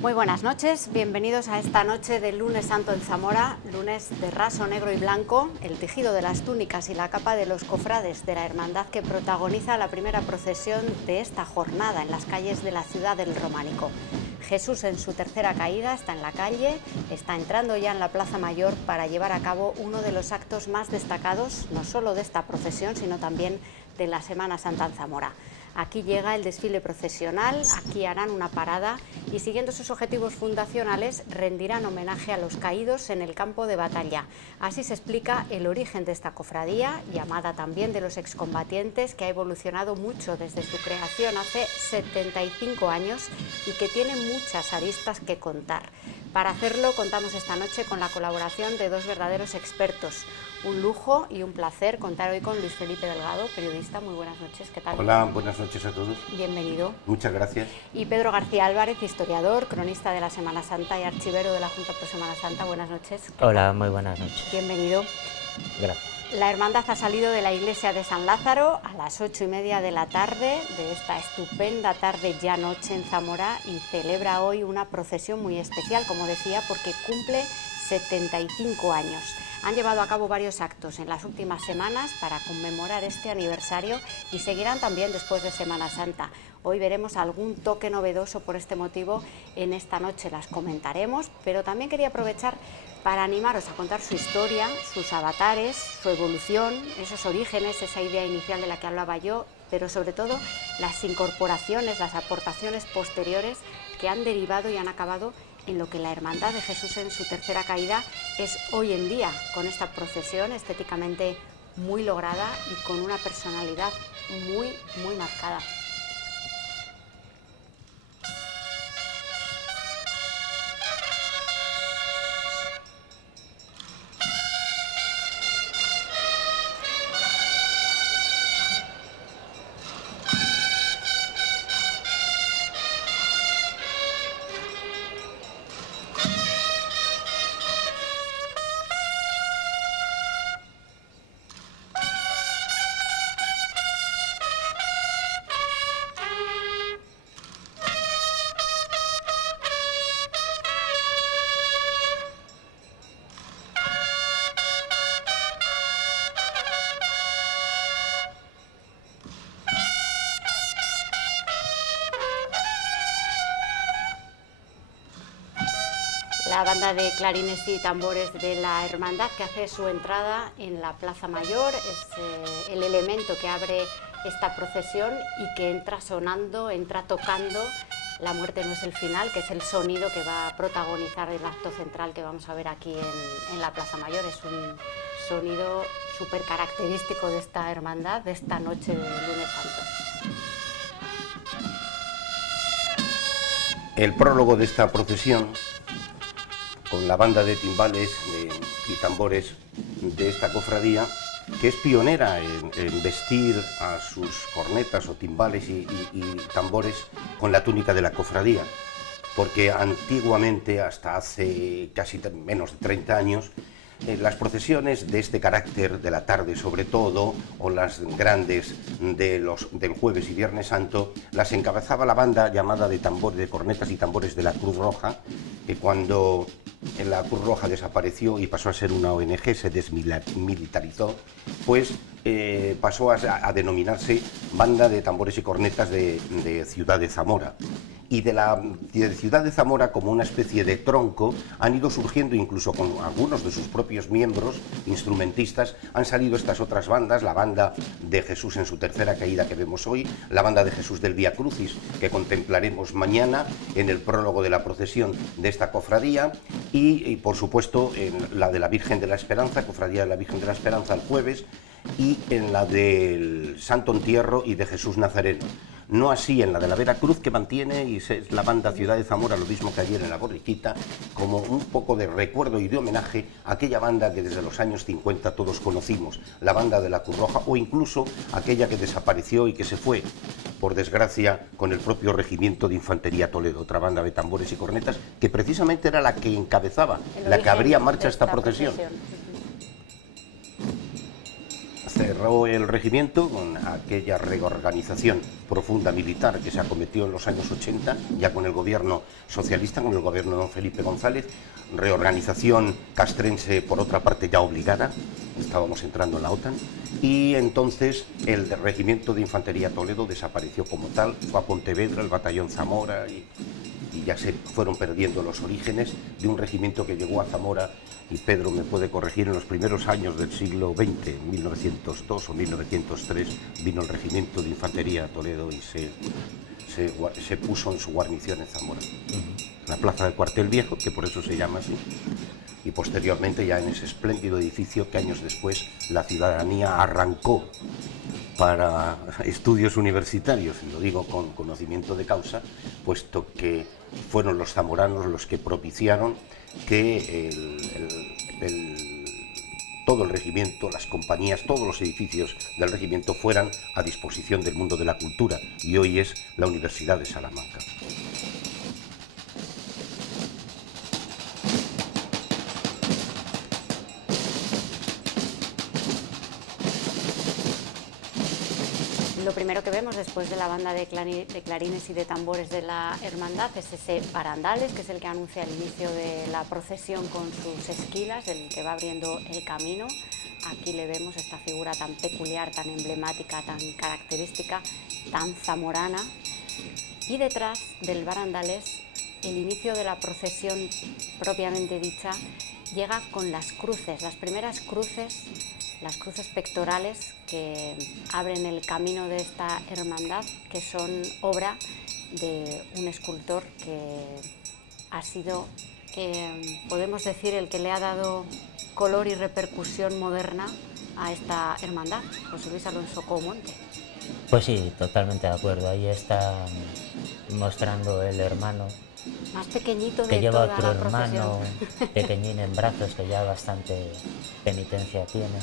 Muy buenas noches, bienvenidos a esta noche del lunes santo en Zamora, lunes de raso negro y blanco, el tejido de las túnicas y la capa de los cofrades de la hermandad que protagoniza la primera procesión de esta jornada en las calles de la ciudad del Románico. Jesús en su tercera caída está en la calle, está entrando ya en la Plaza Mayor para llevar a cabo uno de los actos más destacados, no solo de esta procesión, sino también de la Semana Santa en Zamora. Aquí llega el desfile procesional, aquí harán una parada y, siguiendo sus objetivos fundacionales, rendirán homenaje a los caídos en el campo de batalla. Así se explica el origen de esta cofradía, llamada también de los excombatientes, que ha evolucionado mucho desde su creación hace 75 años y que tiene muchas aristas que contar. Para hacerlo contamos esta noche con la colaboración de dos verdaderos expertos. Un lujo y un placer contar hoy con Luis Felipe Delgado, periodista. Muy buenas noches, ¿qué tal? Hola, buenas noches a todos. Bienvenido. Muchas gracias. Y Pedro García Álvarez, historiador, cronista de la Semana Santa y archivero de la Junta Pro Semana Santa. Buenas noches. Hola, muy buenas noches. Bienvenido. Gracias. La hermandad ha salido de la iglesia de San Lázaro a las 8:30 de la tarde, de esta estupenda tarde ya noche en Zamora, y celebra hoy una procesión muy especial, como decía, porque cumple 75 años. Han llevado a cabo varios actos en las últimas semanas para conmemorar este aniversario y seguirán también después de Semana Santa. Hoy veremos algún toque novedoso por este motivo en esta noche, las comentaremos, pero también quería aprovechar para animaros a contar su historia, sus avatares, su evolución, esos orígenes, esa idea inicial de la que hablaba yo, pero sobre todo las incorporaciones, las aportaciones posteriores que han derivado y han acabado en lo que la Hermandad de Jesús en su tercera caída es hoy en día, con esta procesión estéticamente muy lograda y con una personalidad muy marcada. La banda de clarines y tambores de la hermandad que hace su entrada en la Plaza Mayor es el elemento que abre esta procesión y que entra sonando, entra tocando La muerte no es el final, que es el sonido que va a protagonizar el acto central que vamos a ver aquí en la Plaza Mayor. Es un sonido súper característico de esta hermandad, de esta noche de Lunes Santo. El prólogo de esta procesión, con la banda de timbales y tambores de esta cofradía, que es pionera en vestir a sus cornetas o timbales y tambores con la túnica de la cofradía, porque antiguamente, hasta hace casi menos de 30 años, las procesiones de este carácter, de la tarde sobre todo, o las grandes del jueves y viernes santo, las encabezaba la banda llamada de cornetas y tambores de la Cruz Roja, que cuando la Cruz Roja desapareció y pasó a ser una ONG, se desmilitarizó, pues pasó a denominarse Banda de Tambores y Cornetas de Ciudad de Zamora. Y de Ciudad de Zamora, como una especie de tronco, han ido surgiendo, incluso con algunos de sus propios miembros, instrumentistas, han salido estas otras bandas, la banda de Jesús en su tercera caída que vemos hoy, la banda de Jesús del Vía Crucis, que contemplaremos mañana en el prólogo de la procesión de esta cofradía, y por supuesto en la de la Virgen de la Esperanza, cofradía de la Virgen de la Esperanza el jueves, y en la del Santo Entierro y de Jesús Nazareno. No así en la de la Vera Cruz, que mantiene y es la banda Ciudad de Zamora, lo mismo que ayer en la Borriquita, como un poco de recuerdo y de homenaje a aquella banda que desde los años 50 todos conocimos, la banda de la Cruz Roja, o incluso aquella que desapareció y que se fue, por desgracia, con el propio Regimiento de Infantería Toledo, otra banda de tambores y cornetas, que precisamente era la que encabezaba, la que abría en marcha esta procesión. Hacer cerró el regimiento con aquella reorganización profunda militar que se acometió en los años 80, ya con el gobierno socialista, con el gobierno de don Felipe González, reorganización castrense por otra parte ya obligada, estábamos entrando en la OTAN, y entonces el regimiento de Infantería Toledo desapareció como tal, fue a Pontevedra, el batallón Zamora, y ya se fueron perdiendo los orígenes de un regimiento que llegó a Zamora, y Pedro me puede corregir, en los primeros años del siglo XX, en 1902 o 1903, vino el regimiento de Infantería a Toledo y se puso en su guarnición en Zamora, en la plaza del Cuartel Viejo, que por eso se llama así, y posteriormente ya en ese espléndido edificio que años después la ciudadanía arrancó para estudios universitarios, y lo digo con conocimiento de causa, puesto que fueron los zamoranos los que propiciaron que todo el regimiento, las compañías, todos los edificios del regimiento fueran a disposición del mundo de la cultura, y hoy es la Universidad de Salamanca. Lo primero que vemos después de la banda de clarines y de tambores de la hermandad es ese barandales, que es el que anuncia el inicio de la procesión con sus esquilas, el que va abriendo el camino. Aquí le vemos esta figura tan peculiar, tan emblemática, tan característica, tan zamorana. Y detrás del barandales, el inicio de la procesión propiamente dicha llega con las cruces, las primeras cruces, las cruces pectorales que abren el camino de esta hermandad, que son obra de un escultor que ha sido, podemos decir, el que le ha dado color y repercusión moderna a esta hermandad, José Luis Alonso Comonte. Pues sí, totalmente de acuerdo. Ahí está mostrando el hermano Más pequeñito de que lleva toda otro la hermano procesión. pequeñín en brazos, que ya bastante penitencia tiene,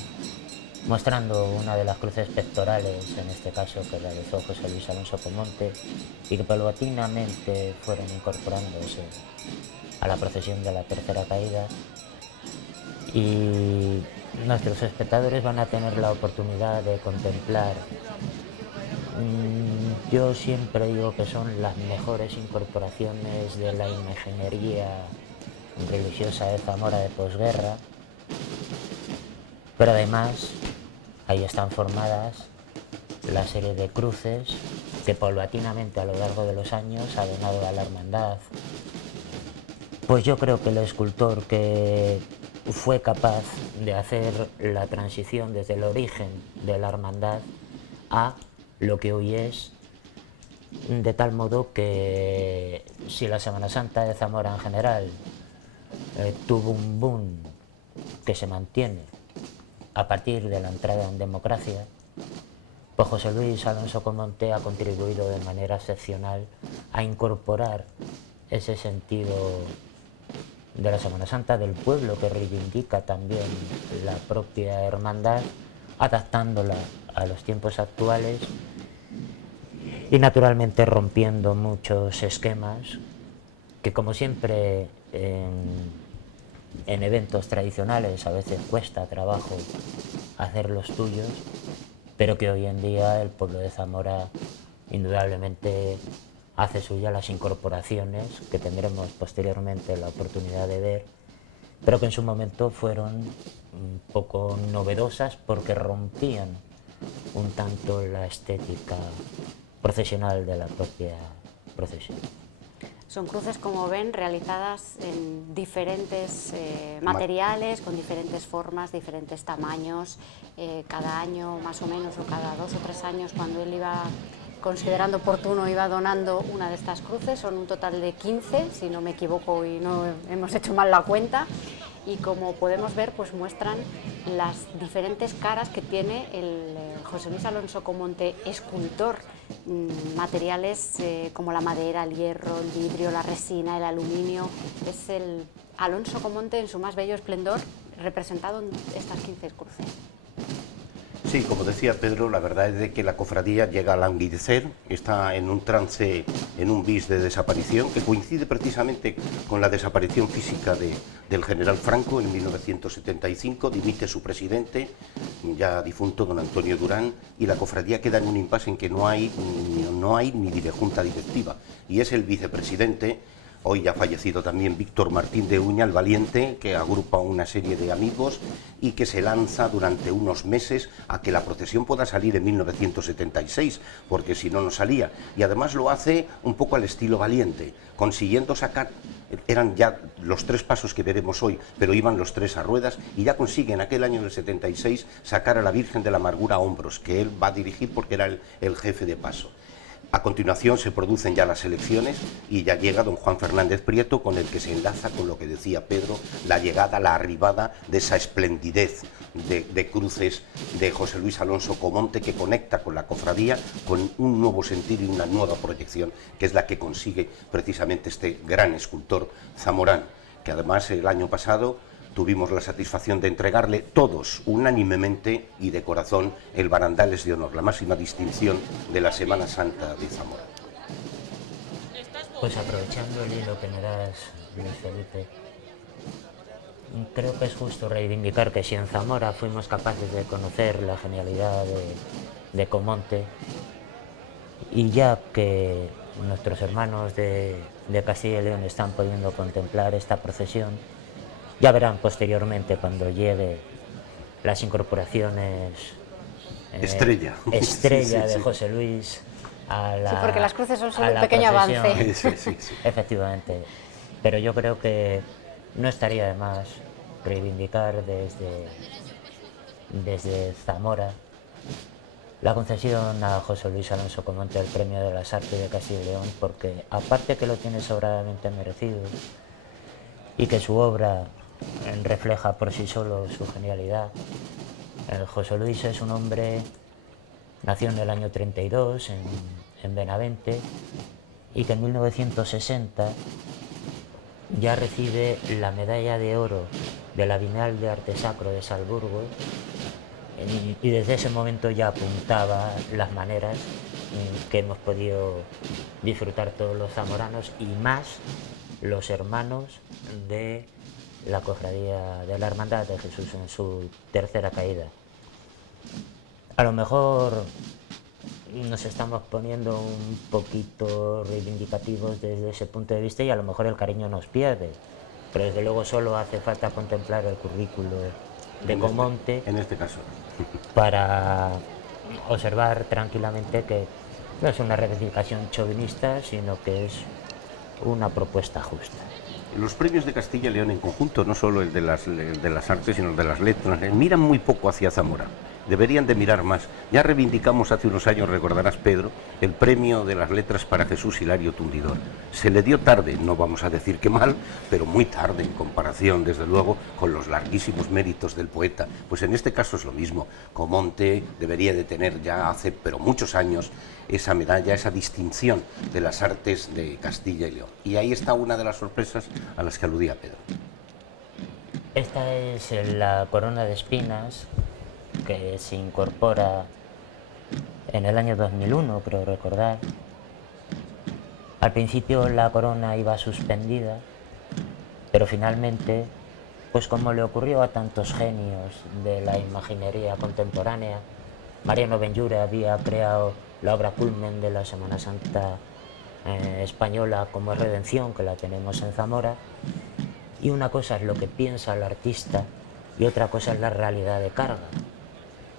mostrando una de las cruces pectorales, en este caso que realizó José Luis Alonso Comonte, y que paulatinamente fueron incorporándose a la procesión de la tercera caída, y nuestros espectadores van a tener la oportunidad de contemplar, yo siempre digo que son las mejores incorporaciones de la imaginería religiosa de Zamora de posguerra, pero además ahí están formadas la serie de cruces que paulatinamente a lo largo de los años ha donado a la hermandad. Pues yo creo que el escultor que fue capaz de hacer la transición desde el origen de la hermandad a lo que hoy es, de tal modo que si la Semana Santa de Zamora en general tuvo un boom que se mantiene a partir de la entrada en democracia, pues José Luis Alonso Comonte ha contribuido de manera excepcional a incorporar ese sentido de la Semana Santa del pueblo que reivindica también la propia hermandad, adaptándola a los tiempos actuales y naturalmente rompiendo muchos esquemas que, como siempre en eventos tradicionales, a veces cuesta trabajo hacer los tuyos, pero que hoy en día el pueblo de Zamora indudablemente hace suya las incorporaciones que tendremos posteriormente la oportunidad de ver, pero que en su momento fueron un poco novedosas porque rompían un tanto la estética procesional de la propia procesión. Son cruces, como ven, realizadas en diferentes materiales, con diferentes formas, diferentes tamaños. Cada año, más o menos, o cada 2 o 3 años, cuando él iba considerando oportuno, iba donando una de estas cruces. Son un total de 15, si no me equivoco y no hemos hecho mal la cuenta. Y como podemos ver, pues muestran las diferentes caras que tiene el José Luis Alonso Comonte, escultor. Materiales como la madera, el hierro, el vidrio, la resina, el aluminio. Es el Alonso Comonte en su más bello esplendor, representado en estas 15 cruces. Sí, como decía Pedro, la verdad es de que la cofradía llega a languidecer, está en un trance, en un bis de desaparición, que coincide precisamente con la desaparición física del general Franco en 1975, dimite su presidente, ya difunto don Antonio Durán, y la cofradía queda en un impasse en que no hay ni junta directiva, y es el vicepresidente. Hoy ya ha fallecido también Víctor Martín de Uña, el valiente, que agrupa una serie de amigos y que se lanza durante unos meses a que la procesión pueda salir en 1976, porque si no, no salía. Y además lo hace un poco al estilo valiente, consiguiendo sacar, eran ya los 3 pasos que veremos hoy, pero iban los 3 a ruedas, y ya consigue en aquel año del 76 sacar a la Virgen de la Amargura a hombros, que él va a dirigir porque era el jefe de paso. A continuación se producen ya las elecciones y ya llega don Juan Fernández Prieto, con el que se enlaza con lo que decía Pedro, la llegada, la arribada de esa esplendidez de cruces de José Luis Alonso Comonte, que conecta con la cofradía con un nuevo sentido y una nueva proyección, que es la que consigue precisamente este gran escultor zamorano, que además el año pasado tuvimos la satisfacción de entregarle todos, unánimemente y de corazón, el Barandales de Honor, la máxima distinción de la Semana Santa de Zamora. Pues aprovechando el hilo que me das, Luis Felipe, creo que es justo reivindicar que si en Zamora fuimos capaces de conocer la genialidad de Comonte, y ya que nuestros hermanos de Castilla y León están pudiendo contemplar esta procesión, ya verán posteriormente, cuando llegue las incorporaciones estrella de José Luis a la, sí, porque las cruces son solo un procesión. pequeño avance. Sí. Efectivamente, pero yo creo que no estaría de más reivindicar desde Zamora la concesión a José Luis Alonso Comonte del Premio de las Artes de Castilla y León, porque aparte que lo tiene sobradamente merecido y que su obra refleja por sí solo su genialidad, José Luis es un hombre, nació en el año 32 en Benavente, y que en 1960 ya recibe la medalla de oro de la Bienal de Arte Sacro de Salzburgo, y desde ese momento ya apuntaba las maneras que hemos podido disfrutar todos los zamoranos, y más los hermanos de la cofradía de la Hermandad de Jesús en su tercera caída. A lo mejor nos estamos poniendo un poquito reivindicativos desde ese punto de vista, y a lo mejor el cariño nos pierde, pero desde luego solo hace falta contemplar el currículo de Comonte en este caso, para observar tranquilamente que no es una reivindicación chauvinista, sino que es una propuesta justa. los premios de Castilla y León en conjunto, no solo el de las artes, sino el de las letras, miran muy poco hacia Zamora. Deberían de mirar más. Ya reivindicamos hace unos años, recordarás, Pedro, el premio de las letras para Jesús Hilario Tundidor. Se le dio tarde, no vamos a decir que mal, pero muy tarde en comparación, desde luego, con los larguísimos méritos del poeta. Pues en este caso es lo mismo. Comonte debería de tener ya hace, pero muchos años, esa medalla, esa distinción de las artes de Castilla y León. Y ahí está una de las sorpresas a las que aludía Pedro. Esta es la corona de espinas que se incorpora en el año 2001, creo recordar. Al principio la corona iba suspendida, pero finalmente, pues como le ocurrió a tantos genios de la imaginería contemporánea, Mariano Benlliure había creado la obra culmen de la Semana Santa española, como es Redención, que la tenemos en Zamora, y una cosa es lo que piensa el artista y otra cosa es la realidad de carga.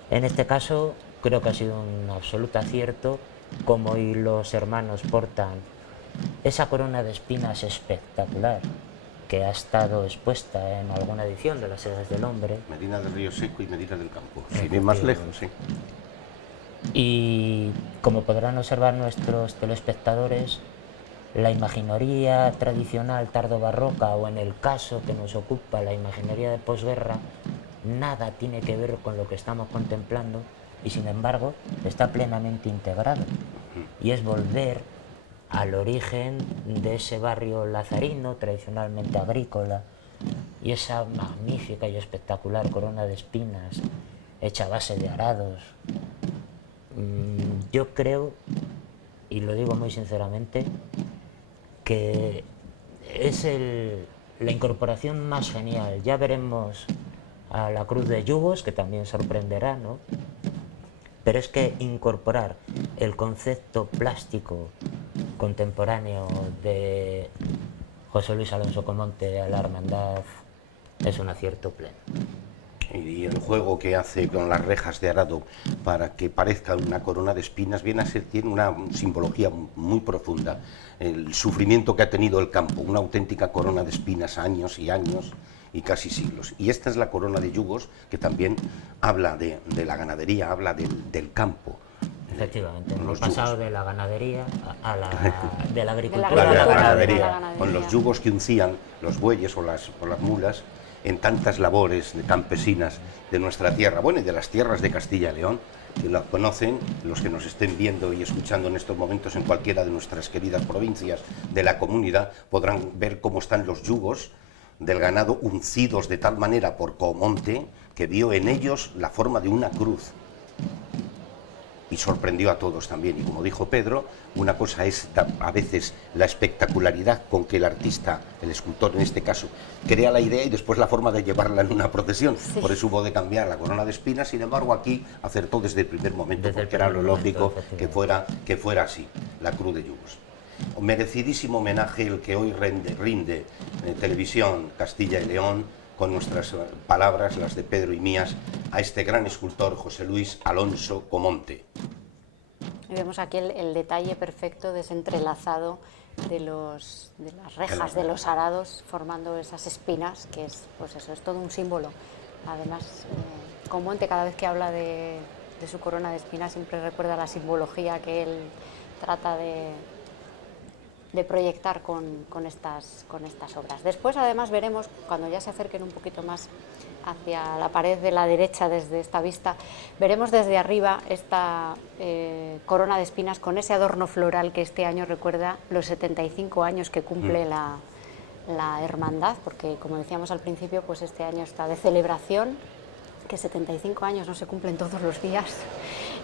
En este caso creo que ha sido un absoluto acierto, como hoy los hermanos portan esa corona de espinas espectacular que ha estado expuesta en alguna edición de las Edades del Hombre. Medina del Río Seco y Medina del Campo, sin ir más lejos, sí. Y como podrán observar nuestros telespectadores, la imaginería tradicional tardobarroca, o en el caso que nos ocupa la imaginería de posguerra, nada tiene que ver con lo que estamos contemplando, y sin embargo está plenamente integrado, y es volver al origen de ese barrio lazarino tradicionalmente agrícola, y esa magnífica y espectacular corona de espinas hecha a base de arados. Yo creo, y lo digo muy sinceramente, que es la incorporación más genial. Ya veremos a la cruz de yugos, que también sorprenderá, ¿no? Pero es que incorporar el concepto plástico contemporáneo de José Luis Alonso Comonte a la hermandad es un acierto pleno. Y el juego que hace con las rejas de arado para que parezca una corona de espinas viene a ser, tiene una simbología muy profunda. El sufrimiento que ha tenido el campo, una auténtica corona de espinas, años y años y casi siglos. Y esta es la corona de yugos, que también habla de la ganadería, habla del campo. Efectivamente, hemos pasado de la ganadería de la agricultura De la a la ganadería, con los yugos que uncían los bueyes o las mulas en tantas labores de campesinas de nuestra tierra, bueno, y de las tierras de Castilla y León, que la conocen, los que nos estén viendo y escuchando en estos momentos en cualquiera de nuestras queridas provincias de la comunidad, podrán ver cómo están los yugos del ganado uncidos de tal manera por Comonte que vio en ellos la forma de una cruz. Y sorprendió a todos también. Y como dijo Pedro, una cosa es a veces la espectacularidad con que el artista, el escultor en este caso, crea la idea y después la forma de llevarla en una procesión. Sí. Por eso hubo de cambiar la corona de espinas. Sin embargo, aquí acertó desde el primer momento, porque era lo lógico que fuera así, la cruz de yugos. Merecidísimo homenaje el que hoy rinde Televisión Castilla y León, con nuestras palabras, las de Pedro y mías, a este gran escultor José Luis Alonso Comonte. Y vemos aquí el detalle perfecto desentrelazado de las rejas, de los arados, formando esas espinas, que es, pues eso, es todo un símbolo. Además, Comonte, cada vez que habla de su corona de espinas, siempre recuerda la simbología que él trata de proyectar con estas obras. Después, además, veremos, cuando ya se acerquen un poquito más hacia la pared de la derecha desde esta vista, veremos desde arriba esta corona de espinas con ese adorno floral que este año recuerda los 75 años que cumple la hermandad, porque, como decíamos al principio, pues este año está de celebración, que 75 años no se cumplen todos los días.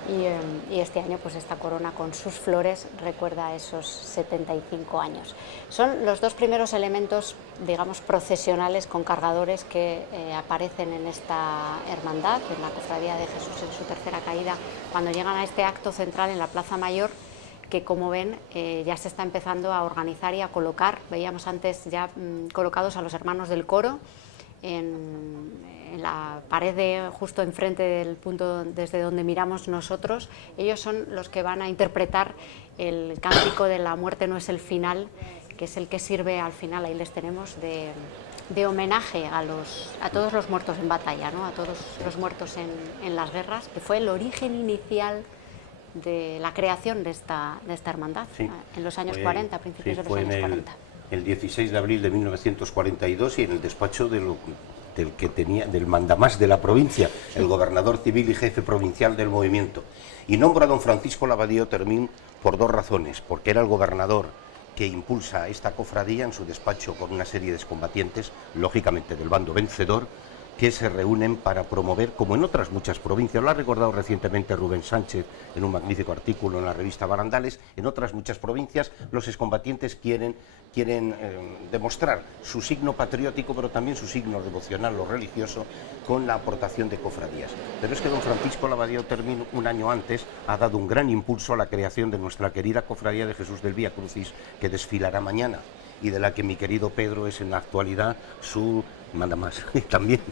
Y este año, pues esta corona con sus flores recuerda esos 75 años. Son los dos primeros elementos, digamos, procesionales con cargadores que aparecen en esta hermandad, en la Cofradía de Jesús en su tercera caída, cuando llegan a este acto central en la Plaza Mayor, que, como ven, ya se está empezando a organizar y a colocar. Veíamos antes ya colocados a los hermanos del coro en la pared justo enfrente del punto desde donde miramos nosotros. Ellos son los que van a interpretar el cántico de La muerte no es el final, que es el que sirve al final, ahí les tenemos, de homenaje a todos los muertos en batalla, ¿no? A todos los muertos en las guerras, que fue el origen inicial de la creación de esta hermandad, sí, en los años 40, principios de los años 40. El 16 de abril de 1942, y en el despacho del mandamás de la provincia, el gobernador civil y jefe provincial del movimiento. Y nombra a don Francisco Lavadío Termín por dos razones: porque era el gobernador que impulsa esta cofradía en su despacho con una serie de excombatientes, lógicamente del bando vencedor, que se reúnen para promover, como en otras muchas provincias, lo ha recordado recientemente Rubén Sánchez en un magnífico artículo en la revista Barandales, en otras muchas provincias los excombatientes quieren demostrar su signo patriótico, pero también su signo devocional o religioso, con la aportación de cofradías. Pero es que don Francisco Lavadío Termín, un año antes, ha dado un gran impulso a la creación de nuestra querida Cofradía de Jesús del Vía Crucis, que desfilará mañana, y de la que mi querido Pedro es en la actualidad su mandamás, también,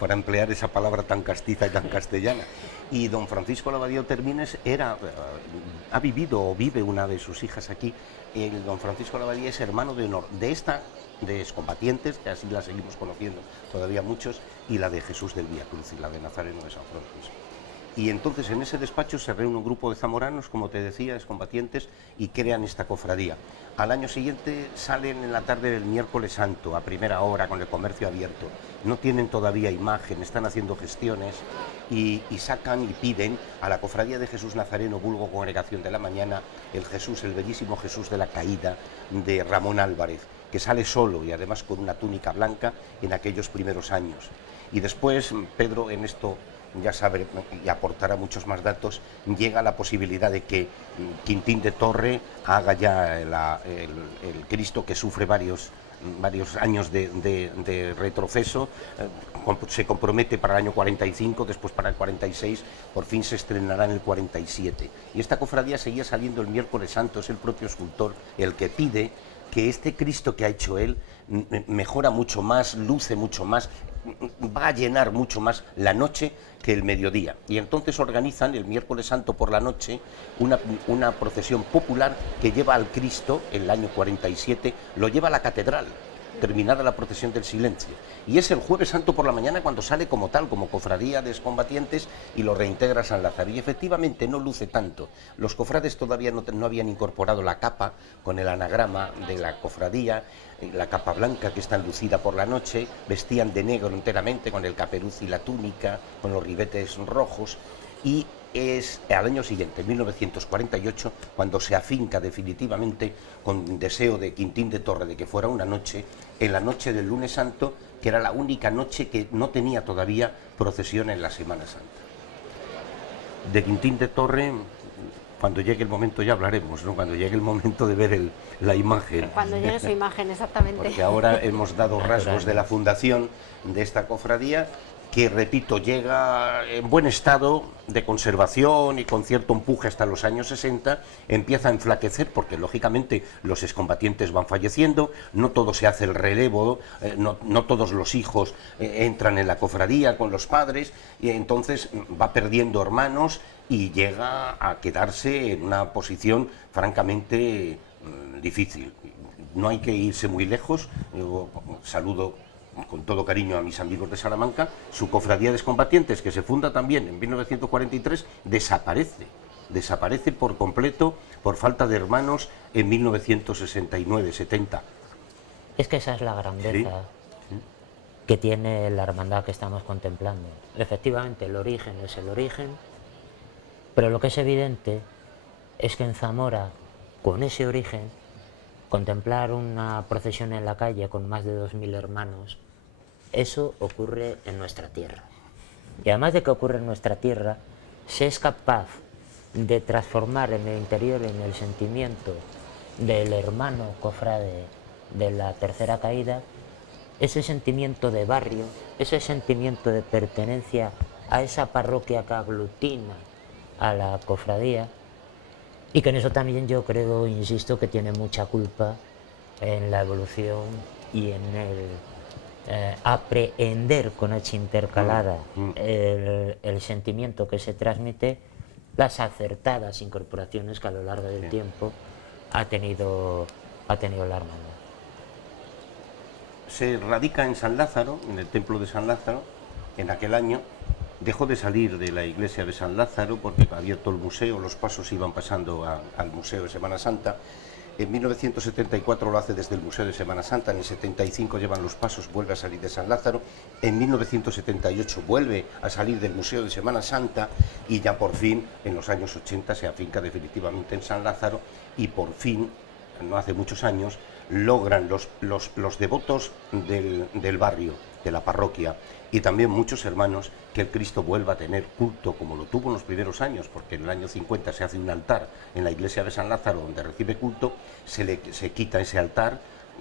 para emplear esa palabra tan castiza y tan castellana. Y don Francisco Lavadío Termines ha vivido o vive una de sus hijas aquí. El don Francisco Lavadío es hermano de honor de excombatientes, que así la seguimos conociendo todavía muchos, y la de Jesús del Vía Crucis, la de Nazareno de San Francisco. Y entonces en ese despacho se reúne un grupo de zamoranos, como te decía, excombatientes, y crean esta cofradía. Al año siguiente salen en la tarde del miércoles santo, a primera hora, con el comercio abierto. No tienen todavía imagen, están haciendo gestiones y sacan y piden a la Cofradía de Jesús Nazareno, vulgo Congregación de la Mañana, el bellísimo Jesús de la Caída de Ramón Álvarez, que sale solo y además con una túnica blanca en aquellos primeros años. Y después Pedro en esto ya sabe y aportará muchos más datos, llega la posibilidad de que Quintín de Torre haga ya el Cristo, que sufre varios años de retroceso, se compromete para el año 45, después para el 46, por fin se estrenará en el 47. Y esta cofradía seguía saliendo el miércoles santo, es el propio escultor el que pide que este Cristo que ha hecho él mejora mucho más, luce mucho más, va a llenar mucho más la noche que el mediodía. Y entonces organizan el miércoles santo por la noche una procesión popular que lleva al Cristo, en el año 47, lo lleva a la catedral, terminada la procesión del silencio. Y es el jueves santo por la mañana cuando sale como tal, como cofradía de excombatientes, y lo reintegra San Lázaro. Y efectivamente no luce tanto. Los cofrades todavía no habían incorporado la capa con el anagrama de la cofradía, la capa blanca que está enlucida por la noche, vestían de negro enteramente con el caperuz y la túnica, con los ribetes rojos, y es al año siguiente, 1948, cuando se afinca definitivamente, con deseo de Quintín de Torre de que fuera una noche, en la noche del lunes santo, que era la única noche que no tenía todavía procesión en la Semana Santa. De Quintín de Torre, cuando llegue el momento ya hablaremos, ¿no? Cuando llegue el momento de ver la imagen. Cuando llegue su imagen, exactamente. Porque ahora hemos dado rasgos de la fundación de esta cofradía, que, repito, llega en buen estado de conservación y con cierto empuje hasta los años 60, empieza a enflaquecer porque, lógicamente, los excombatientes van falleciendo, no todo se hace el relevo, no todos los hijos entran en la cofradía con los padres, y entonces va perdiendo hermanos y llega a quedarse en una posición francamente difícil. No hay que irse muy lejos. Yo saludo con todo cariño a mis amigos de Salamanca. Su cofradía de excombatientes, que se funda también en 1943, desaparece por completo por falta de hermanos en 1969-70. Es que esa es la grandeza que tiene la hermandad que estamos contemplando. Efectivamente, el origen es el origen, pero lo que es evidente es que en Zamora, con ese origen, contemplar una procesión en la calle con más de 2000 hermanos, eso ocurre en nuestra tierra. Y además de que ocurre en nuestra tierra, se es capaz de transformar en el interior, en el sentimiento del hermano cofrade de la tercera caída, ese sentimiento de barrio, ese sentimiento de pertenencia a esa parroquia que aglutina a la cofradía, y que en eso también yo creo, insisto, que tiene mucha culpa en la evolución y en el aprehender con H intercalada el sentimiento que se transmite, las acertadas incorporaciones que a lo largo del tiempo ha tenido la hermandad. Se radica en San Lázaro, en el templo de San Lázaro, en aquel año. Dejó de salir de la iglesia de San Lázaro porque ha abierto el museo, los pasos iban pasando al Museo de Semana Santa. En 1974 lo hace desde el Museo de Semana Santa, en el 75 llevan los pasos, vuelve a salir de San Lázaro, en 1978 vuelve a salir del Museo de Semana Santa y ya por fin, en los años 80, se afinca definitivamente en San Lázaro y por fin, no hace muchos años, logran los devotos del barrio, de la parroquia, y también muchos hermanos, que el Cristo vuelva a tener culto como lo tuvo en los primeros años, porque en el año 50 se hace un altar en la iglesia de San Lázaro donde recibe culto, se quita ese altar,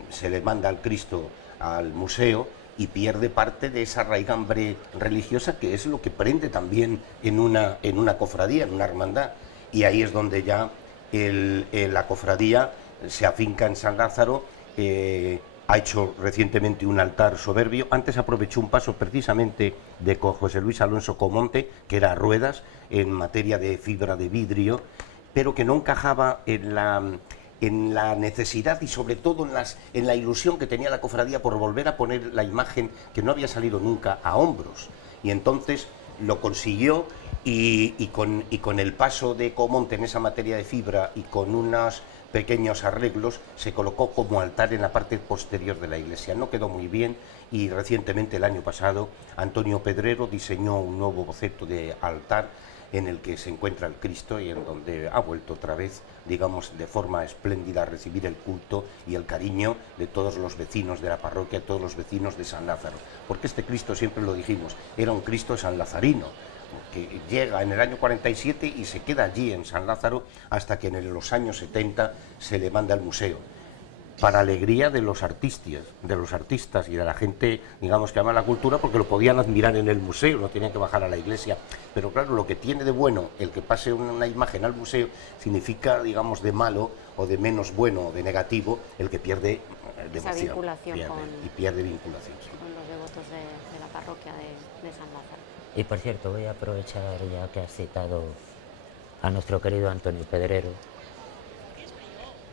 se le manda al Cristo al museo y pierde parte de esa raigambre religiosa, que es lo que prende también en una cofradía, en una hermandad, y ahí es donde ya la cofradía se afinca en San Lázaro. Ha hecho recientemente un altar soberbio. Antes aprovechó un paso precisamente de José Luis Alonso Comonte, que era a ruedas, en materia de fibra de vidrio, pero que no encajaba en la necesidad y sobre todo en la ilusión que tenía la cofradía por volver a poner la imagen que no había salido nunca a hombros. Y entonces lo consiguió y con el paso de Comonte en esa materia de fibra y con unas pequeños arreglos, se colocó como altar en la parte posterior de la iglesia. No quedó muy bien y recientemente, el año pasado, Antonio Pedrero diseñó un nuevo boceto de altar en el que se encuentra el Cristo y en donde ha vuelto otra vez, digamos, de forma espléndida a recibir el culto y el cariño de todos los vecinos de la parroquia, todos los vecinos de San Lázaro. Porque este Cristo, siempre lo dijimos, era un Cristo sanlazarino. que llega en el año 47 y se queda allí en San Lázaro hasta que en los años 70 se le manda al museo. Para alegría de los artistas y de la gente, digamos, que ama la cultura, porque lo podían admirar en el museo, no tenían que bajar a la iglesia. Pero claro, lo que tiene de bueno el que pase una imagen al museo significa, digamos, de malo o de menos bueno o de negativo el que pierde devoción. Esa vinculación pierde vinculación. Sí. Con los devotos de la parroquia de San Lázaro. Y por cierto, voy a aprovechar ya que has citado a nuestro querido Antonio Pedrero,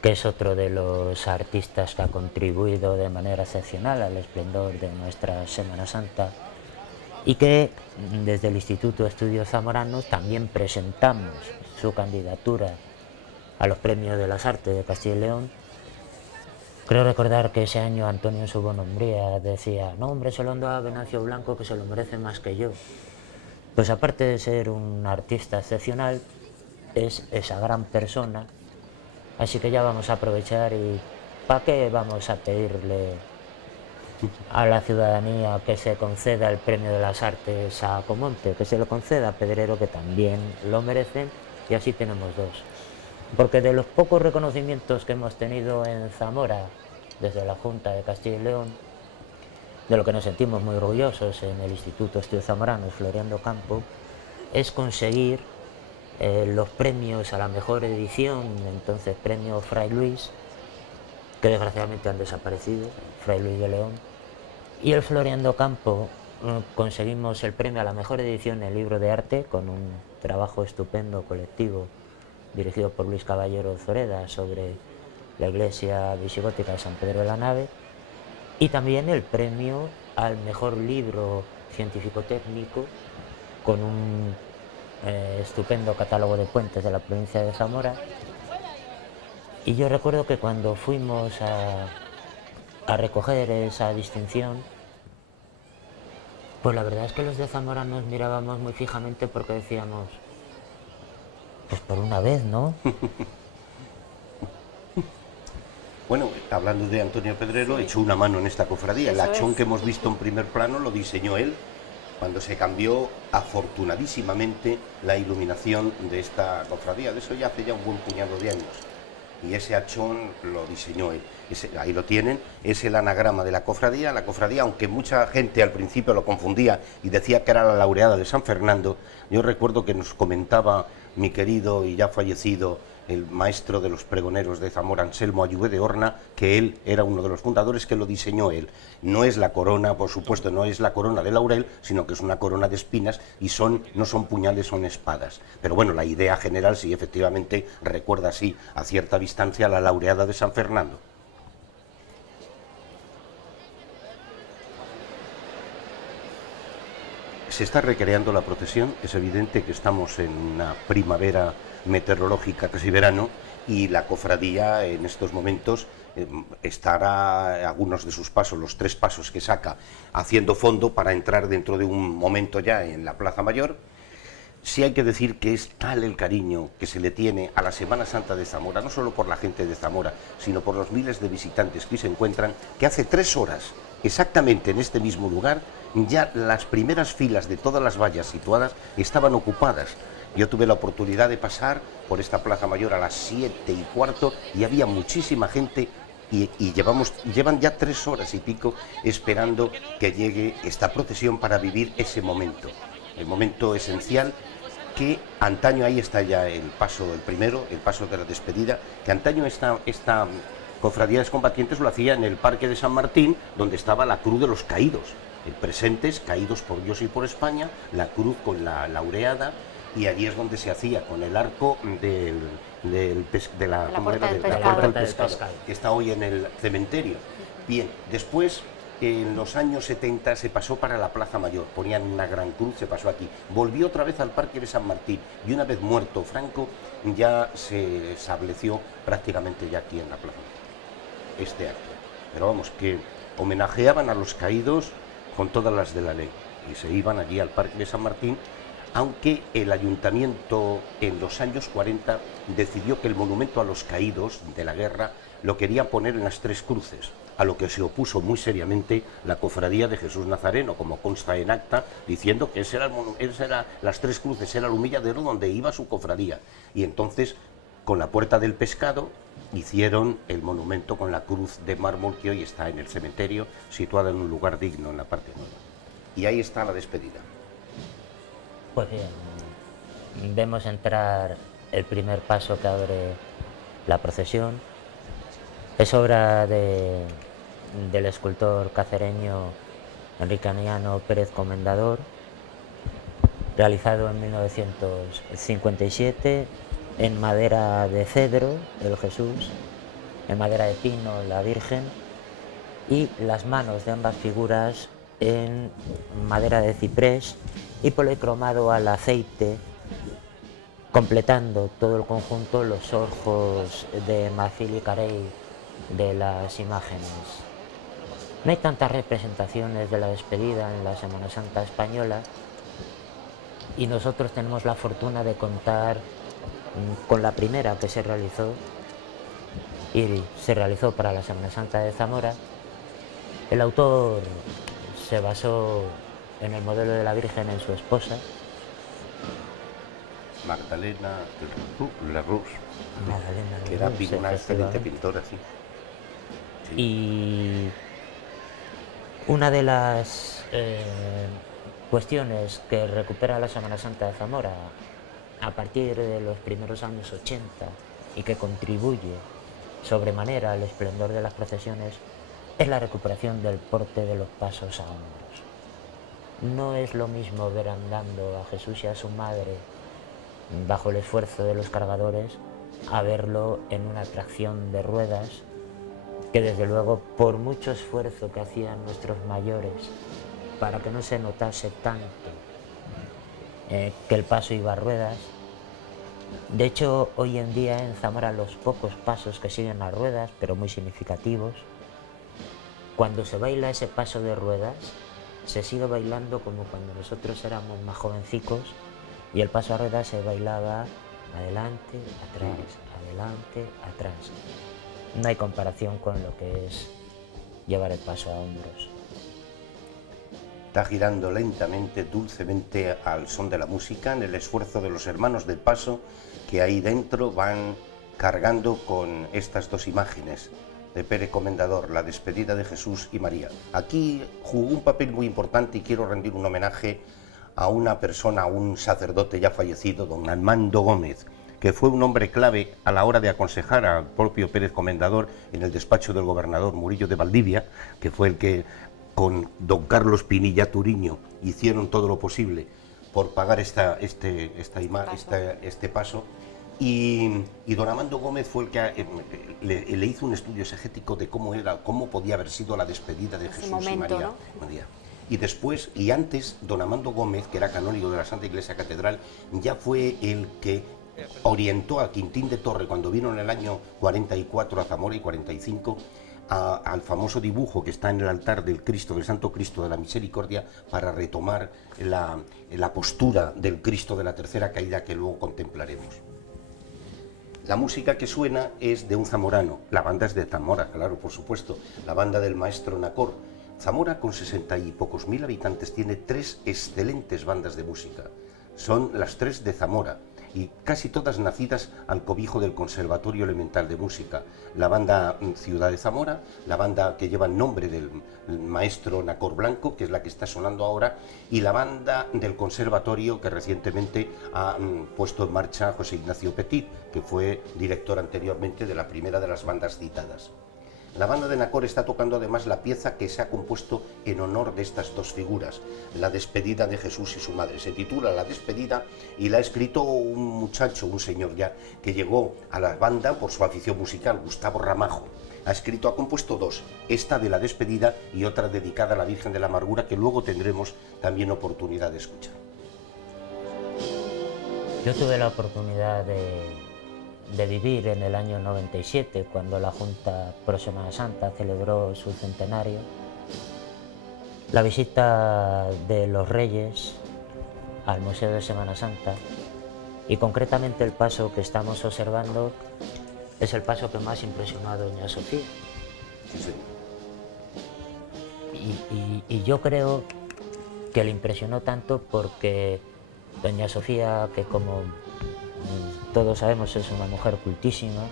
que es otro de los artistas que ha contribuido de manera excepcional al esplendor de nuestra Semana Santa y que desde el Instituto de Estudios Zamoranos también presentamos su candidatura a los Premios de las Artes de Castilla y León. Creo recordar que ese año Antonio en su bonombría decía: no, hombre, se lo han dado a Venancio Blanco, que se lo merece más que yo. Pues aparte de ser un artista excepcional, es esa gran persona. Así que ya vamos a aprovechar y ¿para qué vamos a pedirle a la ciudadanía que se conceda el Premio de las Artes a Comonte? Que se lo conceda a Pedrero, que también lo merecen, y así tenemos dos. Porque de los pocos reconocimientos que hemos tenido en Zamora desde la Junta de Castilla y León, de lo que nos sentimos muy orgullosos en el Instituto de Estudios Zamoranos Floriando Campo, es conseguir los premios a la mejor edición, entonces premio Fray Luis, que desgraciadamente han desaparecido, Fray Luis de León, y el Floriando Campo conseguimos el premio a la mejor edición en libro de arte con un trabajo estupendo colectivo dirigido por Luis Caballero Zoreda sobre la iglesia visigótica de San Pedro de la Nave, y también el premio al mejor libro científico-técnico con un estupendo catálogo de puentes de la provincia de Zamora. Y yo recuerdo que cuando fuimos a recoger esa distinción, pues la verdad es que los de Zamora nos mirábamos muy fijamente porque decíamos: pues por una vez, ¿no? Bueno, hablando de Antonio Pedrero, echó una mano en esta cofradía. El hachón que hemos visto en primer plano lo diseñó él cuando se cambió afortunadísimamente la iluminación de esta cofradía. De eso ya hace ya un buen puñado de años. Y ese hachón lo diseñó él. Ahí lo tienen, es el anagrama de la cofradía. La cofradía, aunque mucha gente al principio lo confundía y decía que era la laureada de San Fernando, yo recuerdo que nos comentaba mi querido y ya fallecido el maestro de los pregoneros de Zamora, Anselmo Ayuve de Horna, que él era uno de los fundadores, que lo diseñó él. No es la corona, por supuesto, no es la corona de laurel, sino que es una corona de espinas y no son puñales, son espadas. Pero bueno, la idea general sí, efectivamente, recuerda así, a cierta distancia, la laureada de San Fernando. Se está recreando la procesión, es evidente que estamos en una primavera meteorológica, casi verano, y la cofradía en estos momentos estará algunos de sus pasos, los 3 pasos que saca, haciendo fondo para entrar dentro de un momento ya en la Plaza Mayor. Sí hay que decir que es tal el cariño que se le tiene a la Semana Santa de Zamora, no solo por la gente de Zamora, sino por los miles de visitantes que se encuentran, que hace 3 horas, exactamente en este mismo lugar, ya las primeras filas de todas las vallas situadas estaban ocupadas. Yo tuve la oportunidad de pasar por esta Plaza Mayor a las 7:15 y había muchísima gente y llevan ya 3 horas y pico esperando que llegue esta procesión para vivir ese momento, el momento esencial que antaño, ahí está ya el paso, el primero, el paso de la despedida, que antaño esta cofradía de combatientes lo hacía en el Parque de San Martín, donde estaba la Cruz de los Caídos, presentes, caídos por Dios y por España, la cruz con la laureada, y allí es donde se hacía con el arco de la Puerta del Pescado, que está hoy en el cementerio. Bien, después, en los años 70, se pasó para la Plaza Mayor, ponían una gran cruz, se pasó aquí, volvió otra vez al Parque de San Martín, y una vez muerto Franco, ya se estableció prácticamente ya aquí en la Plaza Mayor, este acto. Pero vamos, que homenajeaban a los caídos con todas las de la ley, y se iban allí al Parque de San Martín, aunque el ayuntamiento en los años 40 decidió que el monumento a los caídos de la guerra lo quería poner en las 3 cruces, a lo que se opuso muy seriamente la Cofradía de Jesús Nazareno, como consta en acta, diciendo que las Tres Cruces era el humilladero donde iba su cofradía. Y entonces, con la Puerta del Pescado, hicieron el monumento con la cruz de mármol que hoy está en el cementerio, situada en un lugar digno en la parte nueva. Y ahí está la despedida. Pues bien, vemos entrar el primer paso que abre la procesión. Es obra del escultor cacereño Enrique Aniano Pérez Comendador, realizado en 1957 en madera de cedro, el Jesús, en madera de pino, la Virgen, y las manos de ambas figuras en madera de ciprés y policromado al aceite, completando todo el conjunto los ojos de marfil y carey de las imágenes. No hay tantas representaciones de la despedida en la Semana Santa española y nosotros tenemos la fortuna de contar con la primera que se realizó, y se realizó para la Semana Santa de Zamora. El autor se basó en el modelo de la Virgen en su esposa, Magdalena Lerroux, Magdalena que era Lerroux, una excelente efectivamente. pintora, sí. Sí. Y una de las cuestiones que recupera la Semana Santa de Zamora a partir de los primeros años 80 y que contribuye sobremanera al esplendor de las procesiones es la recuperación del porte de los pasos a hombros. No es lo mismo ver andando a Jesús y a su madre bajo el esfuerzo de los cargadores a verlo en una tracción de ruedas que, desde luego, por mucho esfuerzo que hacían nuestros mayores para que no se notase tanto que el paso iba a ruedas. De hecho, hoy en día en Zamora los pocos pasos que siguen las ruedas, pero muy significativos, cuando se baila ese paso de ruedas, se sigue bailando como cuando nosotros éramos más jovencicos y el paso a ruedas se bailaba adelante, atrás. No hay comparación con lo que es llevar el paso a hombros. Está girando lentamente, dulcemente al son de la música, en el esfuerzo de los hermanos del paso que ahí dentro van cargando con estas dos imágenes de Pérez Comendador, la despedida de Jesús y María. Aquí jugó un papel muy importante y quiero rendir un homenaje a una persona, a un sacerdote ya fallecido, don Armando Gómez, que fue un hombre clave a la hora de aconsejar al propio Pérez Comendador en el despacho del gobernador Murillo de Valdivia, que fue el que con don Carlos Pinilla Turiño hicieron todo lo posible por pagar este paso. Y don Armando Gómez fue el que le hizo un estudio exegético de cómo podía haber sido la despedida de Jesús y María. Y después, y antes, don Armando Gómez, que era canónigo de la Santa Iglesia Catedral, ya fue el que orientó a Quintín de Torre, cuando vino en el año 44 a Zamora y 45, al famoso dibujo que está en el altar del Cristo, del Santo Cristo de la Misericordia, para retomar la postura del Cristo de la tercera caída que luego contemplaremos. La música que suena es de un zamorano, la banda es de Zamora, claro, por supuesto, la banda del maestro Nacor. Zamora, con 60 y pocos mil habitantes, tiene 3 excelentes bandas de música. Son las 3 de Zamora, y casi todas nacidas al cobijo del Conservatorio Elemental de Música. La banda Ciudad de Zamora, la banda que lleva el nombre del maestro Nacor Blanco, que es la que está sonando ahora, y la banda del Conservatorio que recientemente ha puesto en marcha José Ignacio Petit, que fue director anteriormente de la primera de las bandas citadas. La banda de Nacor está tocando además la pieza que se ha compuesto en honor de estas dos figuras, la despedida de Jesús y su madre. Se titula La despedida y la ha escrito un muchacho, un señor ya, que llegó a la banda por su afición musical, Gustavo Ramajo. Ha compuesto 2, esta de la despedida y otra dedicada a la Virgen de la Amargura, que luego tendremos también oportunidad de escuchar. Yo tuve la oportunidad de vivir en el año 97, cuando la Junta Pro Semana Santa celebró su centenario, la visita de los Reyes al Museo de Semana Santa, y concretamente el paso que estamos observando es el paso que más impresionó a doña Sofía. Sí, sí. y yo creo que le impresionó tanto porque doña Sofía, que como todos sabemos es una mujer cultísima,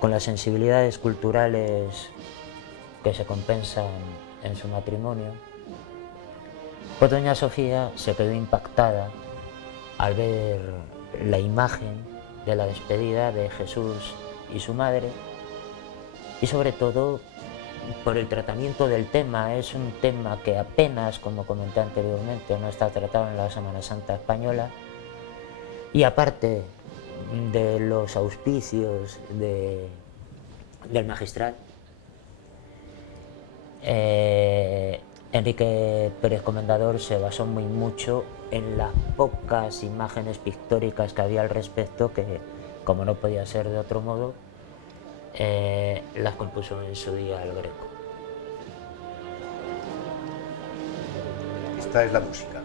con las sensibilidades culturales que se compensan en su matrimonio, pues doña Sofía se quedó impactada al ver la imagen de la despedida de Jesús y su madre, y sobre todo por el tratamiento del tema. Es un tema que apenas, como comenté anteriormente, no está tratado en la Semana Santa española, y aparte de los auspicios del magistral, Enrique Pérez Comendador se basó muy mucho en las pocas imágenes pictóricas que había al respecto, que, como no podía ser de otro modo, las compuso en su día el Greco. Esta es la música.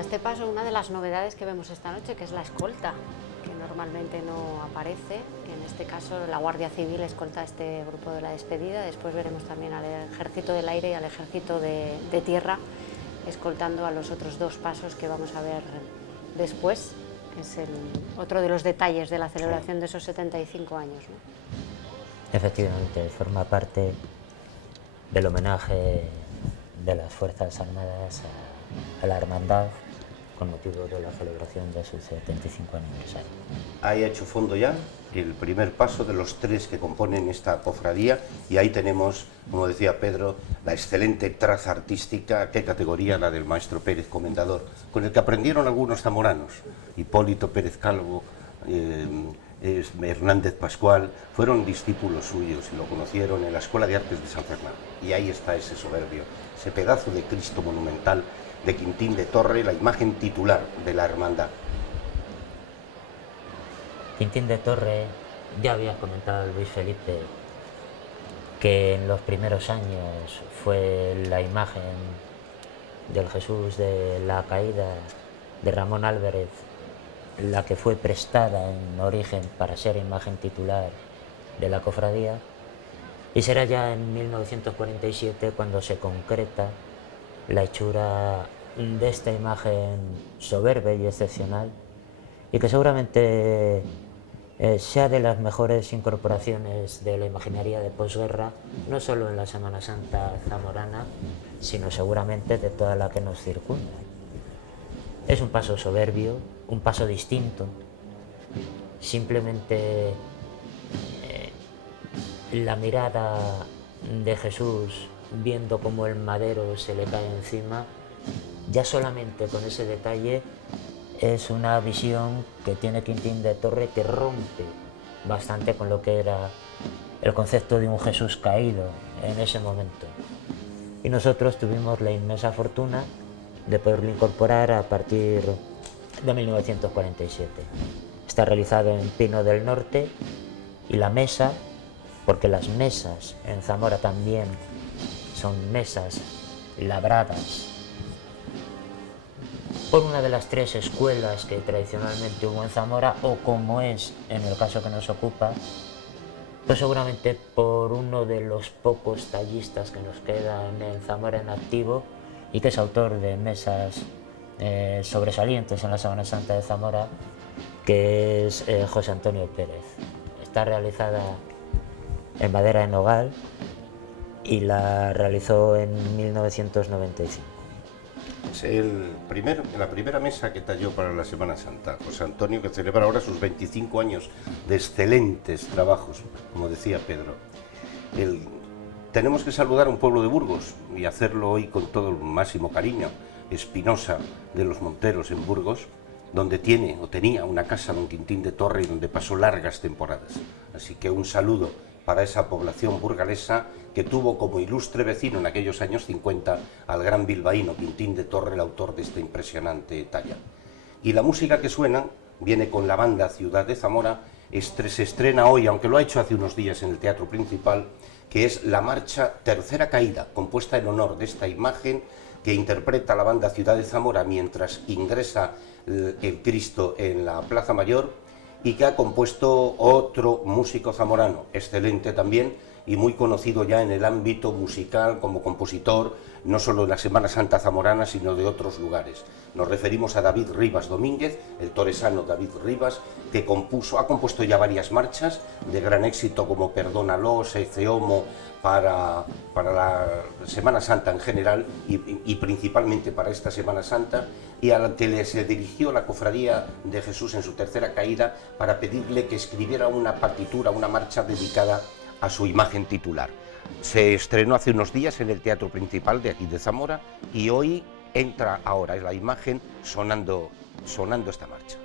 Este paso, una de las novedades que vemos esta noche, que es la escolta, que normalmente no aparece. En este caso, la Guardia Civil escolta a este grupo de la despedida. Después veremos también al Ejército del Aire y al Ejército de Tierra escoltando a los otros dos pasos que vamos a ver después. Es otro de los detalles de la celebración de esos 75 años, ¿no? Efectivamente, forma parte del homenaje de las Fuerzas Armadas a la Hermandad con motivo de la celebración de su 75 aniversario. Ahí ha hecho fondo ya el primer paso de los tres que componen esta cofradía, y ahí tenemos, como decía Pedro, la excelente traza artística. Qué categoría la del maestro Pérez Comendador, con el que aprendieron algunos zamoranos. Hipólito Pérez Calvo, Hernández Pascual, fueron discípulos suyos y lo conocieron en la Escuela de Artes de San Fernando. Y ahí está ese soberbio, ese pedazo de Cristo monumental de Quintín de Torre, la imagen titular de la hermandad. Quintín de Torre, ya había comentado Luis Felipe que en los primeros años fue la imagen del Jesús de la Caída de Ramón Álvarez la que fue prestada en origen para ser imagen titular de la cofradía, y será ya en 1947 cuando se concreta la hechura de esta imagen soberbia y excepcional, y que seguramente sea de las mejores incorporaciones de la imaginería de posguerra, no solo en la Semana Santa zamorana, sino seguramente de toda la que nos circunda. Es un paso soberbio, un paso distinto, simplemente la mirada de Jesús viendo cómo el madero se le cae encima, ya solamente con ese detalle es una visión que tiene Quintín de Torre, que rompe bastante con lo que era el concepto de un Jesús caído en ese momento. Y nosotros tuvimos la inmensa fortuna de poderlo incorporar a partir de 1947. Está realizado en pino del norte, y la mesa, porque las mesas en Zamora también son mesas labradas por una de las tres escuelas que tradicionalmente hubo en Zamora, o como es en el caso que nos ocupa, pues seguramente por uno de los pocos tallistas que nos quedan en Zamora en activo, y que es autor de mesas sobresalientes en la Semana Santa de Zamora, que es José Antonio Pérez. Está realizada en madera de nogal y la realizó en 1995. Es la primera mesa que talló para la Semana Santa. José Antonio, que celebra ahora sus 25 años de excelentes trabajos, como decía Pedro. Tenemos que saludar a un pueblo de Burgos y hacerlo hoy con todo el máximo cariño. Espinosa de los Monteros, en Burgos, donde tenía una casa, don Quintín de Torre, y donde pasó largas temporadas. Así que un saludo para esa población burgalesa que tuvo como ilustre vecino en aquellos años 50 al gran bilbaíno Quintín de Torre, el autor de esta impresionante talla. Y la música que suena viene con la banda Ciudad de Zamora. Se estrena hoy, aunque lo ha hecho hace unos días en el Teatro Principal, que es la marcha Tercera Caída, compuesta en honor de esta imagen que interpreta la banda Ciudad de Zamora mientras ingresa el Cristo en la Plaza Mayor, y que ha compuesto otro músico zamorano, excelente también y muy conocido ya en el ámbito musical como compositor, no solo de la Semana Santa zamorana, sino de otros lugares. Nos referimos a David Rivas Domínguez, el toresano David Rivas, que ha compuesto ya varias marchas de gran éxito como Perdónalo, Seceomo, para la Semana Santa en general y principalmente para esta Semana Santa, y a la que se dirigió la Cofradía de Jesús en su tercera caída para pedirle que escribiera una partitura, una marcha dedicada a su imagen titular. Se estrenó hace unos días en el Teatro Principal de aquí de Zamora y hoy entra ahora en la imagen sonando esta marcha.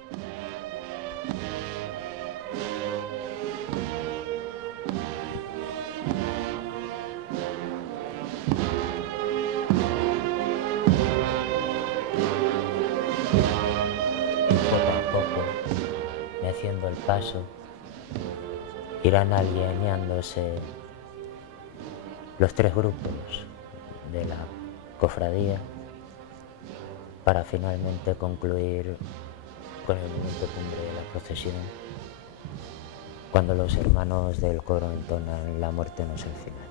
Haciendo el paso, irán alineándose los tres grupos de la cofradía para finalmente concluir con el momento cumbre de la procesión, cuando los hermanos del coro entonan La muerte no es el final.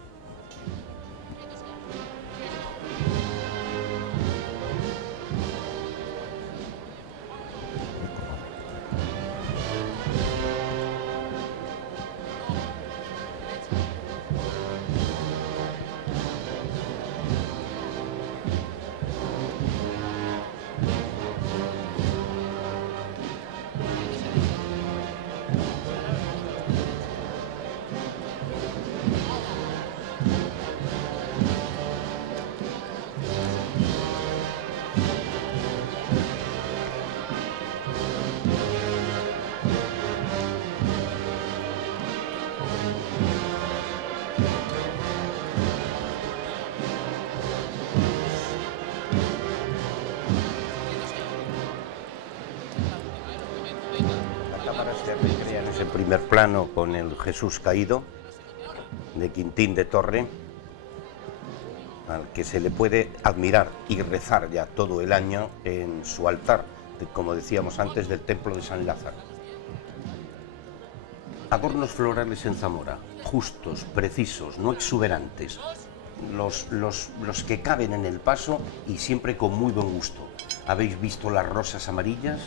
Primer plano con el Jesús caído de Quintín de Torre, al que se le puede admirar y rezar ya todo el año en su altar, como decíamos antes, del templo de San Lázaro. Adornos florales en Zamora, justos, precisos, no exuberantes, los que caben en el paso y siempre con muy buen gusto. Habéis visto las rosas amarillas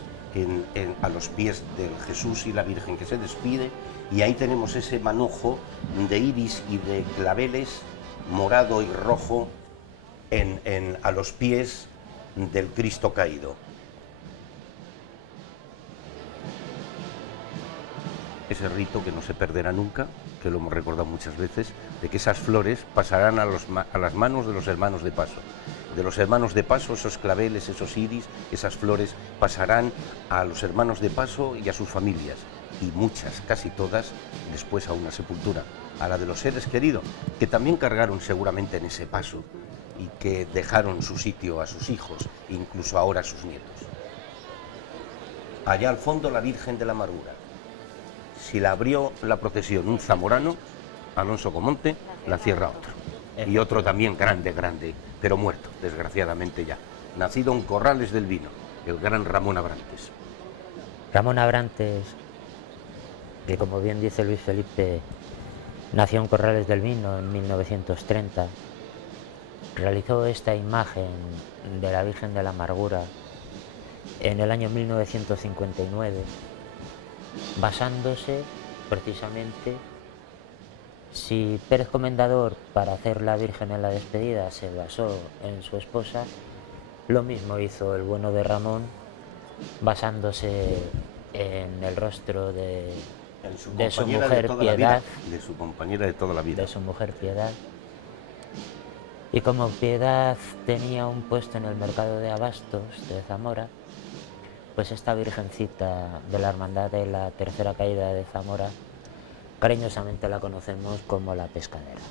a los pies del Jesús y la Virgen que se despide, y ahí tenemos ese manojo de iris y de claveles morado y rojo a los pies del Cristo caído. Ese rito que no se perderá nunca, que lo hemos recordado muchas veces, de que esas flores pasarán a las manos de los hermanos de paso. De los hermanos de paso, esos claveles, esos iris, esas flores pasarán a los hermanos de paso y a sus familias, y muchas, casi todas, después a una sepultura, a la de los seres queridos, que también cargaron seguramente en ese paso y que dejaron su sitio a sus hijos, incluso ahora a sus nietos. Allá al fondo la Virgen de la Amargura. Si la abrió la procesión un zamorano, Alonso Comonte, la cierra otro. Y otro también grande, pero muerto, desgraciadamente ya. Nacido en Corrales del Vino, el gran Ramón Abrantes. Ramón Abrantes, que como bien dice Luis Felipe, nació en Corrales del Vino en 1930, realizó esta imagen de la Virgen de la Amargura en el año 1959, basándose precisamente, si Pérez Comendador para hacer la Virgen en la despedida se basó en su esposa, Lo mismo hizo el bueno de Ramón, basándose en el rostro de su mujer Piedad, de su compañera de toda la vida. de su mujer Piedad. Y como Piedad tenía un puesto en el mercado de abastos de Zamora, pues esta virgencita de la Hermandad de la Tercera Caída de Zamora, cariñosamente la conocemos como la Pescadera.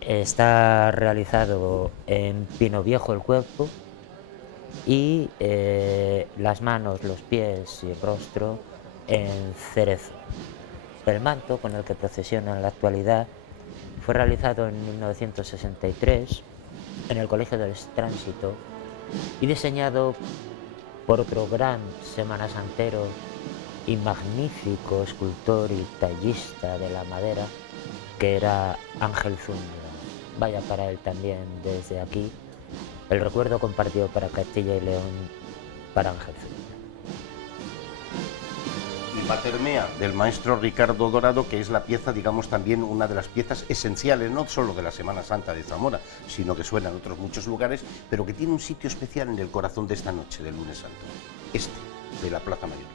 Está realizado en pino viejo el cuerpo y las manos, los pies y el rostro en cerezo. El manto con el que procesiona en la actualidad fue realizado en 1963 en el Colegio del Tránsito y diseñado por otro gran semanasantero y magnífico escultor y tallista de la madera, que era Ángel Zúñiga. Vaya para él también desde aquí el recuerdo compartido para Castilla y León para Ángel Zúñiga. Y Patermea, del maestro Ricardo Dorado, que es la pieza, digamos, también una de las piezas esenciales, no solo de la Semana Santa de Zamora, sino que suena en otros muchos lugares, pero que tiene un sitio especial en el corazón de esta noche del Lunes Santo, de la Plaza Mayor.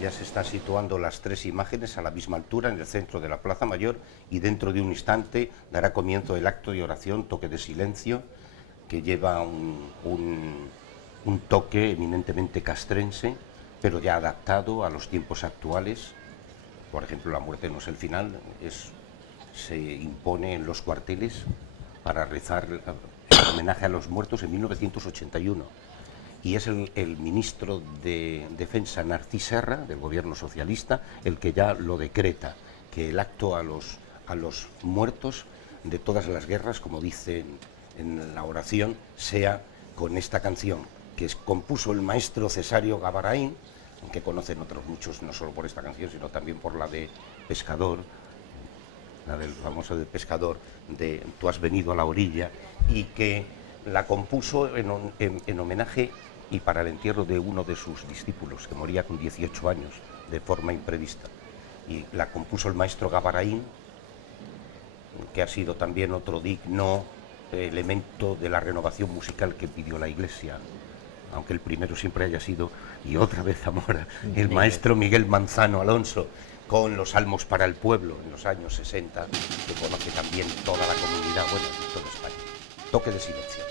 Ya se están situando las tres imágenes a la misma altura en el centro de la Plaza Mayor y dentro de un instante dará comienzo el acto de oración, toque de silencio, que lleva un toque eminentemente castrense, pero ya adaptado a los tiempos actuales. Por ejemplo, la muerte no es el final, se impone en los cuarteles para rezar el homenaje a los muertos en 1981. Y es el ministro de Defensa, Narcís Serra, del gobierno socialista, el que ya lo decreta, que el acto a los muertos de todas las guerras, como dice en la oración, sea con esta canción, que compuso el maestro Cesario Gavarain, que conocen otros muchos, no solo por esta canción, sino también por la de Pescador, la del famoso de Pescador, de Tú has venido a la orilla, y que la compuso en homenaje y para el entierro de uno de sus discípulos, que moría con 18 años, de forma imprevista. Y la compuso el maestro Gavarain, que ha sido también otro digno elemento de la renovación musical que pidió la Iglesia, aunque el primero siempre haya sido, y otra vez Zamora, el maestro Miguel Manzano Alonso, con los Salmos para el Pueblo, en los años 60, que conoce también toda la comunidad, bueno, de toda España. Toque de silencio.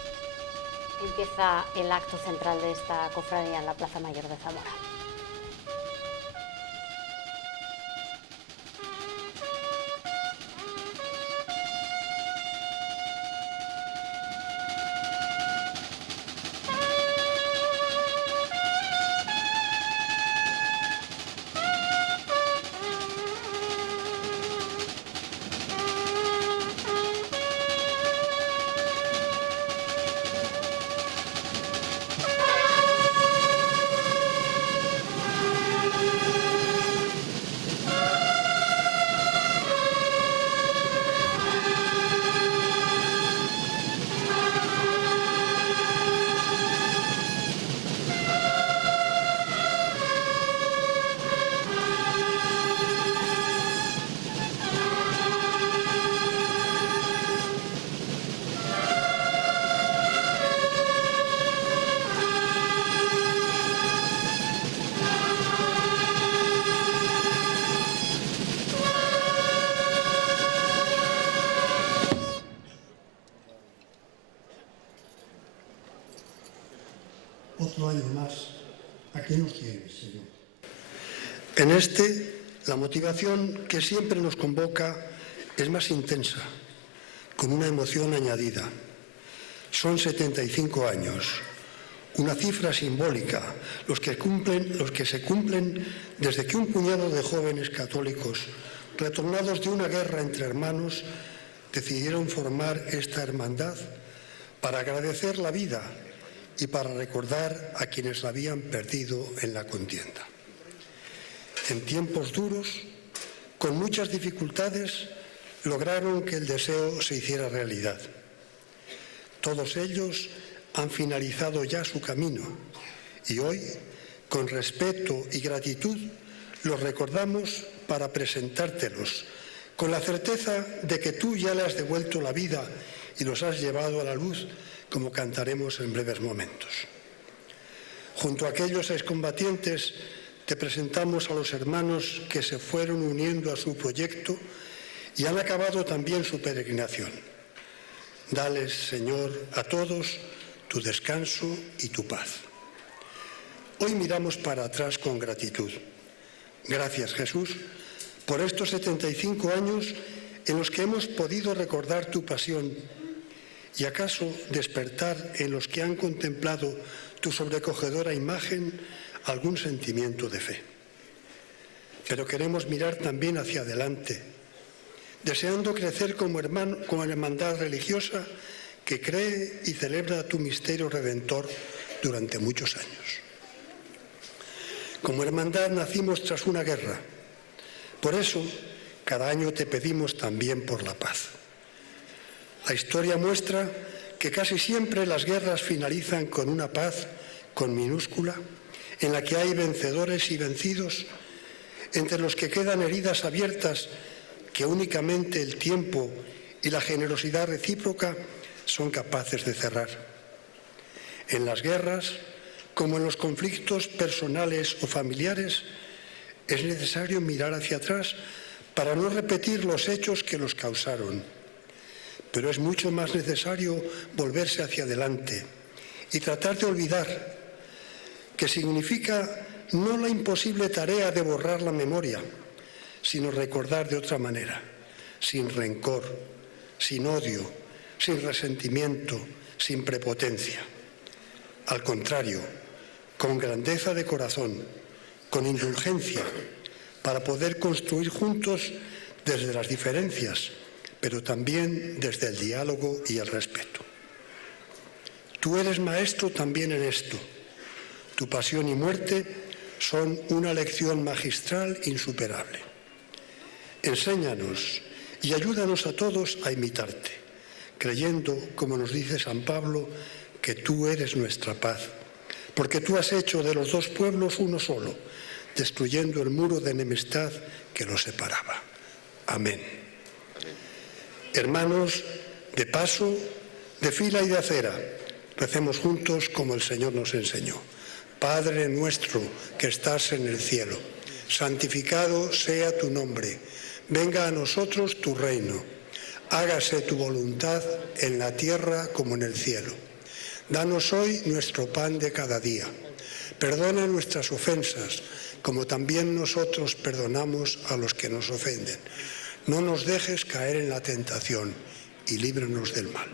Empieza el acto central de esta cofradía en la Plaza Mayor de Zamora. Otro año más, aquí nos tienes, Señor. En la motivación que siempre nos convoca es más intensa, con una emoción añadida. Son 75 años, una cifra simbólica, los que se cumplen desde que un puñado de jóvenes católicos, retornados de una guerra entre hermanos, decidieron formar esta hermandad para agradecer la vida y para recordar a quienes la habían perdido en la contienda. En tiempos duros, con muchas dificultades, lograron que el deseo se hiciera realidad. Todos ellos han finalizado ya su camino y hoy, Con respeto y gratitud los recordamos para presentártelos, con la certeza de que tú ya le has devuelto la vida y los has llevado a la luz, como cantaremos en breves momentos. Junto a aquellos excombatientes, te presentamos a los hermanos que se fueron uniendo a su proyecto y han acabado también su peregrinación. Dales, Señor, a todos tu descanso y tu paz. Hoy miramos para atrás con gratitud. Gracias, Jesús, por estos 75 años en los que hemos podido recordar tu pasión y acaso despertar en los que han contemplado tu sobrecogedora imagen algún sentimiento de fe. Pero queremos mirar también hacia adelante, deseando crecer como hermandad religiosa que cree y celebra tu misterio redentor durante muchos años. Como hermandad nacimos tras una guerra. Por eso, cada año te pedimos también por la paz. La historia muestra que casi siempre las guerras finalizan con una paz con minúscula, en la que hay vencedores y vencidos, entre los que quedan heridas abiertas que únicamente el tiempo y la generosidad recíproca son capaces de cerrar. En las guerras, como en los conflictos personales o familiares, es necesario mirar hacia atrás para no repetir los hechos que los causaron. Pero es mucho más necesario volverse hacia adelante y tratar de olvidar, que significa no la imposible tarea de borrar la memoria, sino recordar de otra manera, sin rencor, sin odio, sin resentimiento, sin prepotencia. Al contrario, con grandeza de corazón, con indulgencia, para poder construir juntos desde las diferencias, pero también desde el diálogo y el respeto. Tú eres maestro también en esto. Tu pasión y muerte son una lección magistral insuperable. Enséñanos y ayúdanos a todos a imitarte, creyendo, como nos dice San Pablo, que tú eres nuestra paz, porque tú has hecho de los dos pueblos uno solo, destruyendo el muro de enemistad que los separaba. Amén. Hermanos, de paso, de fila y de acera, recemos juntos como el Señor nos enseñó. Padre nuestro que estás en el cielo, santificado sea tu nombre. Venga a nosotros tu reino. Hágase tu voluntad en la tierra como en el cielo. Danos hoy nuestro pan de cada día. Perdona nuestras ofensas, como también nosotros perdonamos a los que nos ofenden. No nos dejes caer en la tentación y líbranos del mal.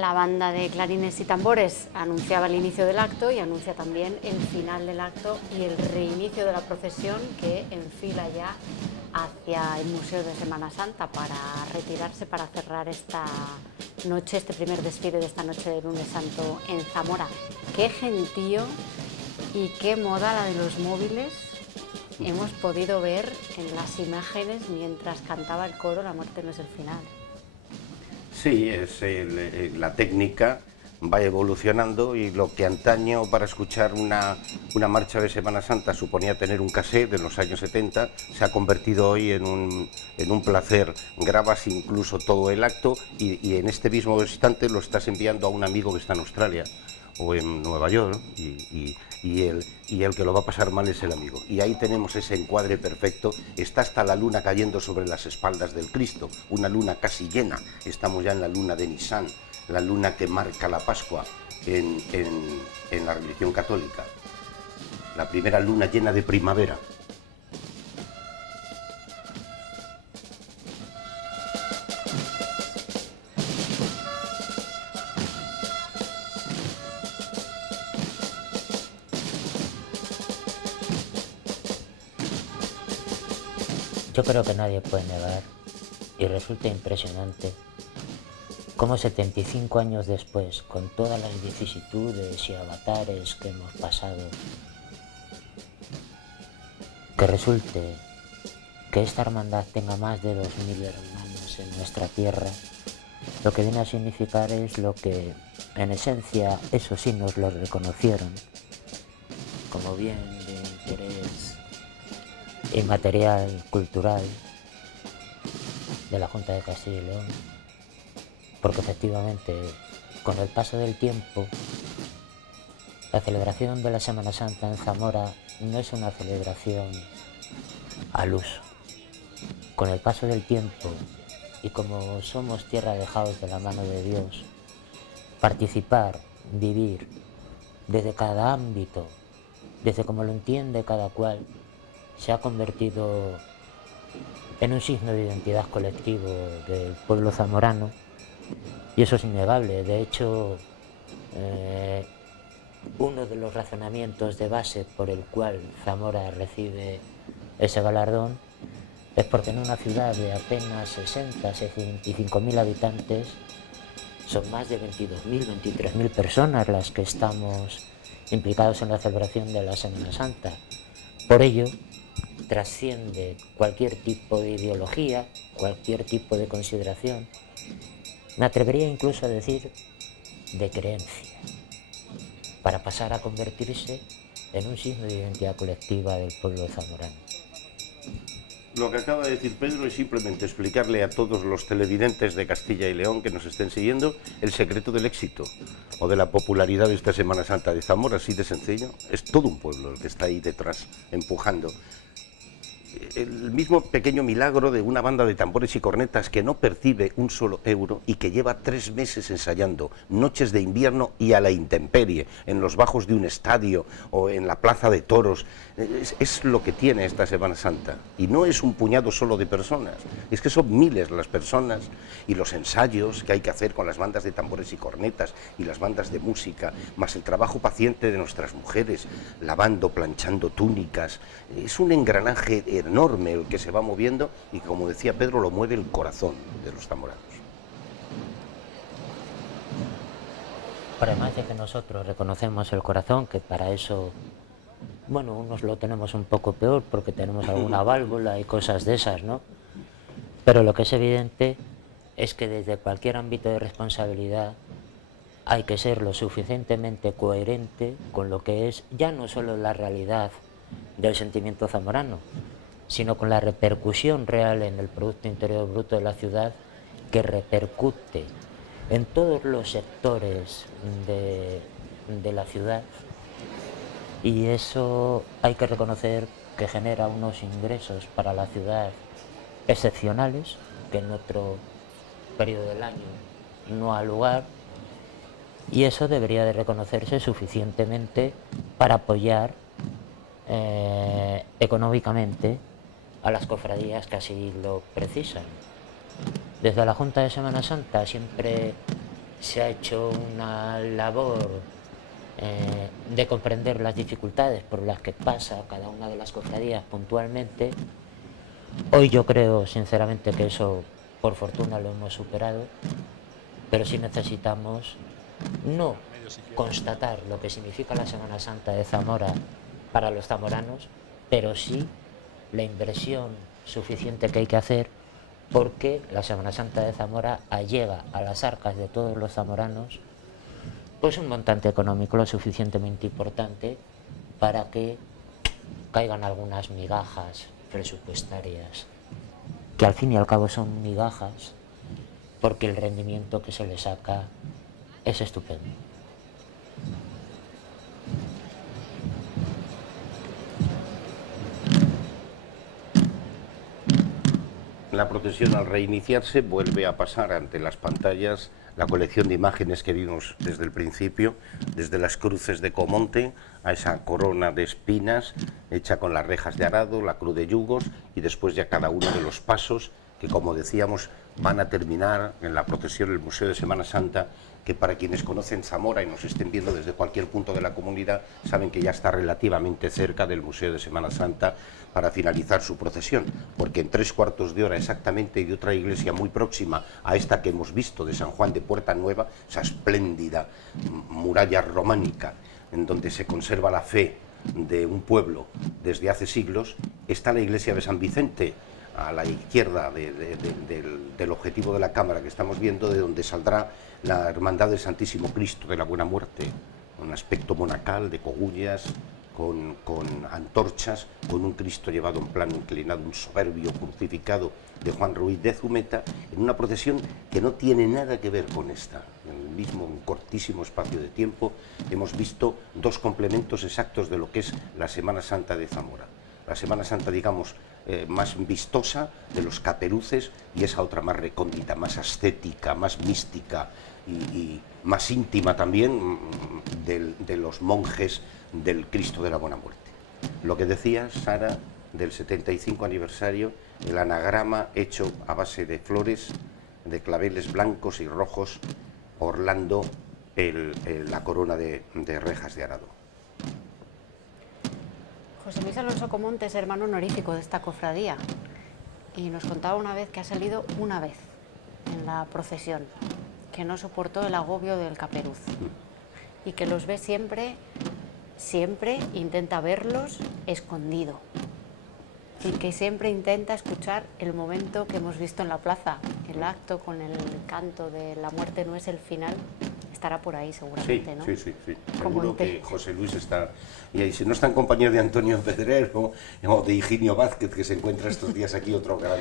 La banda de clarines y tambores anunciaba el inicio del acto y anuncia también el final del acto y el reinicio de la procesión que enfila ya hacia el Museo de Semana Santa para retirarse, para cerrar esta noche, este primer desfile de esta noche de Lunes Santo en Zamora. Qué gentío y qué moda la de los móviles hemos podido ver en las imágenes mientras cantaba el coro La muerte no es el final. Sí, la técnica va evolucionando y lo que antaño para escuchar una marcha de Semana Santa suponía tener un cassette de los años 70, se ha convertido hoy en un placer. Grabas incluso todo el acto y en este mismo instante lo estás enviando a un amigo que está en Australia o en Nueva York y el que lo va a pasar mal es el amigo. Y ahí tenemos ese encuadre perfecto. Está hasta la luna cayendo sobre las espaldas del Cristo, una luna casi llena. Estamos ya en la luna de Nisan, la luna que marca la Pascua en la religión católica. La primera luna llena de primavera. Yo creo que nadie puede negar, y resulta impresionante, cómo 75 años después, con todas las vicisitudes y avatares que hemos pasado, que resulte que esta hermandad tenga más de 2000 hermanos en nuestra tierra, lo que viene a significar es lo que, en esencia, eso sí nos lo reconocieron, como bien de interés inmaterial, cultural, de la Junta de Castilla y León, porque efectivamente, con el paso del tiempo, la celebración de la Semana Santa en Zamora no es una celebración al uso. Con el paso del tiempo, y como somos tierra dejados de la mano de Dios, participar, vivir, desde cada ámbito, desde como lo entiende cada cual, se ha convertido en un signo de identidad colectivo del pueblo zamorano, y eso es innegable. De hecho, uno de los razonamientos de base por el cual Zamora recibe ese galardón es porque en una ciudad de apenas 65.000 habitantes son más de 22.000, 23.000 personas las que estamos implicados en la celebración de la Semana Santa. Por ello, trasciende cualquier tipo de ideología, cualquier tipo de consideración, me atrevería incluso a decir de creencia, para pasar a convertirse en un signo de identidad colectiva del pueblo zamorano. Lo que acaba de decir Pedro es simplemente explicarle a todos los televidentes de Castilla y León que nos estén siguiendo el secreto del éxito o de la popularidad de esta Semana Santa de Zamora, así de sencillo. Es todo un pueblo el que está ahí detrás, empujando. El mismo pequeño milagro de una banda de tambores y cornetas que no percibe un solo euro y que lleva 3 meses ensayando, noches de invierno y a la intemperie, en los bajos de un estadio o en la plaza de toros. Es lo que tiene esta Semana Santa. Y no es un puñado solo de personas, es que son miles las personas y los ensayos que hay que hacer con las bandas de tambores y cornetas y las bandas de música, más el trabajo paciente de nuestras mujeres, lavando, planchando túnicas. Es un engranaje enorme el que se va moviendo y, como decía Pedro, lo mueve el corazón de los zamoranos. Además de que nosotros reconocemos el corazón, que para eso, bueno, unos lo tenemos un poco peor porque tenemos alguna válvula y cosas de esas, ¿no? Pero lo que es evidente es que desde cualquier ámbito de responsabilidad hay que ser lo suficientemente coherente con lo que es ya no solo la realidad del sentimiento zamorano, sino con la repercusión real en el Producto Interior Bruto de la ciudad, que repercute en todos los sectores de la ciudad, y eso hay que reconocer que genera unos ingresos para la ciudad excepcionales, que en otro periodo del año no ha lugar, y eso debería de reconocerse suficientemente para apoyar económicamente a las cofradías que así lo precisan. Desde la Junta de Semana Santa siempre se ha hecho una labor de comprender las dificultades por las que pasa cada una de las cofradías puntualmente. Hoy yo creo sinceramente que eso, por fortuna, lo hemos superado, pero sí necesitamos no constatar lo que significa la Semana Santa de Zamora para los zamoranos, pero sí la inversión suficiente que hay que hacer, porque la Semana Santa de Zamora allega a las arcas de todos los zamoranos pues un montante económico lo suficientemente importante para que caigan algunas migajas presupuestarias, que al fin y al cabo son migajas, porque el rendimiento que se le saca es estupendo. La procesión, al reiniciarse, vuelve a pasar ante las pantallas la colección de imágenes que vimos desde el principio, desde las cruces de Comonte a esa corona de espinas hecha con las rejas de arado, la cruz de yugos, y después ya cada uno de los pasos que, como decíamos, van a terminar en la procesión del Museo de Semana Santa, que para quienes conocen Zamora y nos estén viendo desde cualquier punto de la comunidad, saben que ya está relativamente cerca del Museo de Semana Santa para finalizar su procesión, porque en 3/4 de hora exactamente de otra iglesia muy próxima a esta que hemos visto, de San Juan de Puerta Nueva, esa espléndida muralla románica en donde se conserva la fe de un pueblo desde hace siglos, está la iglesia de San Vicente, a la izquierda del objetivo de la cámara que estamos viendo, de donde saldrá la Hermandad del Santísimo Cristo de la Buena Muerte, un aspecto monacal de cogullas, con antorchas, con un Cristo llevado en plano inclinado, un soberbio crucificado de Juan Ruiz de Zumeta, en una procesión que no tiene nada que ver con esta. En el mismo un cortísimo espacio de tiempo hemos visto dos complementos exactos de lo que es la Semana Santa de Zamora. La Semana Santa, digamos, más vistosa de los caperuces, y esa otra más recóndita, más ascética, más mística y más íntima también de los monjes del Cristo de la Buena Muerte. Lo que decía Sara del 75 aniversario, el anagrama hecho a base de flores, de claveles blancos y rojos, orlando la corona de rejas de arado. José Luis Alonso Comonte es hermano honorífico de esta cofradía y nos contaba una vez que ha salido una vez en la procesión, que no soportó el agobio del caperuz y que los ve siempre intenta verlos escondido y que siempre intenta escuchar el momento que hemos visto en la plaza, el acto con el canto de La muerte no es el final. Estará por ahí seguramente, ¿no? Sí. Seguro que José Luis está... Y si no está en compañía de Antonio Pedrero o de Higinio Vázquez, que se encuentra estos días aquí, otro gran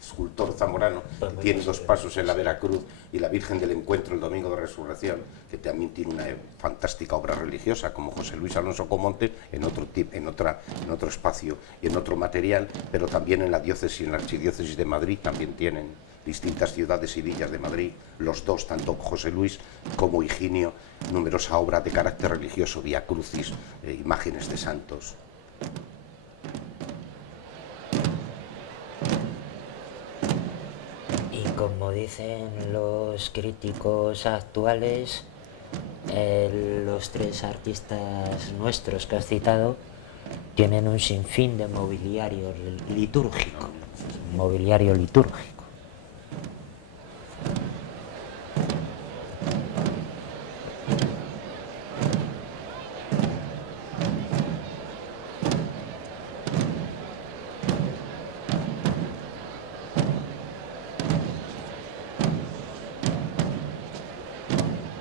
escultor zamorano, que tiene dos pasos en la Veracruz, y la Virgen del Encuentro el Domingo de Resurrección, que también tiene una fantástica obra religiosa, como José Luis Alonso Comonte, en otro espacio y en otro material, pero también en la diócesis, en la Archidiócesis de Madrid, también tienen distintas ciudades y villas de Madrid, los dos, tanto José Luis como Higinio, numerosa obra de carácter religioso, Vía Crucis, imágenes de santos. Y como dicen los críticos actuales, los tres artistas nuestros que has citado tienen un sinfín de mobiliario litúrgico.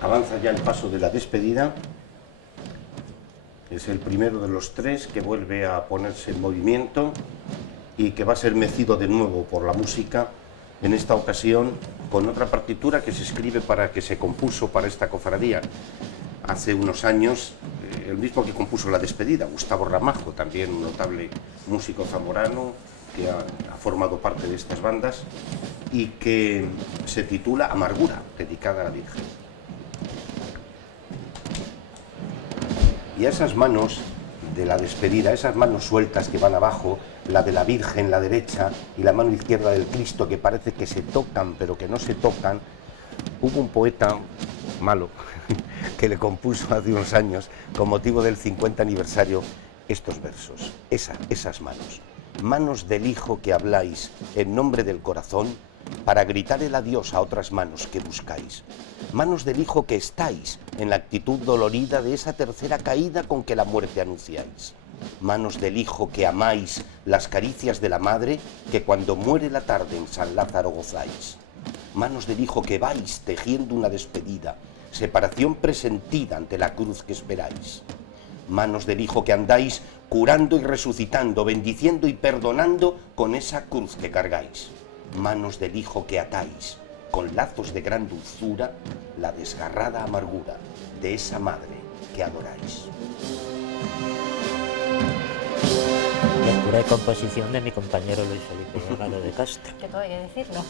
Avanza ya el paso de la despedida. Es el primero de los tres que vuelve a ponerse en movimiento y que va a ser mecido de nuevo por la música, en esta ocasión con otra partitura que se escribe que se compuso para esta cofradía hace unos años, el mismo que compuso la despedida, Gustavo Ramajo, también un notable músico zamorano que ha formado parte de estas bandas, y que se titula Amargura, dedicada a la Virgen. Y a esas manos de la despedida, esas manos sueltas que van abajo, la de la Virgen, la derecha, y la mano izquierda del Cristo, que parece que se tocan pero que no se tocan, Hubo un poeta malo que le compuso hace unos años, con motivo del 50 aniversario, estos versos. Esas manos. Manos del Hijo que habláis en nombre del corazón, para gritar el adiós a otras manos que buscáis. Manos del Hijo que estáis en la actitud dolorida de esa tercera caída con que la muerte anunciáis. Manos del Hijo que amáis las caricias de la Madre que cuando muere la tarde en San Lázaro gozáis. Manos del Hijo que vais tejiendo una despedida, separación presentida ante la cruz que esperáis. Manos del Hijo que andáis curando y resucitando, bendiciendo y perdonando con esa cruz que cargáis. Manos del Hijo que atáis con lazos de gran dulzura la desgarrada amargura de esa Madre que adoráis. Lectura y composición de mi compañero Luis Felipe Delgado de Castro. Que todo hay que decirlo.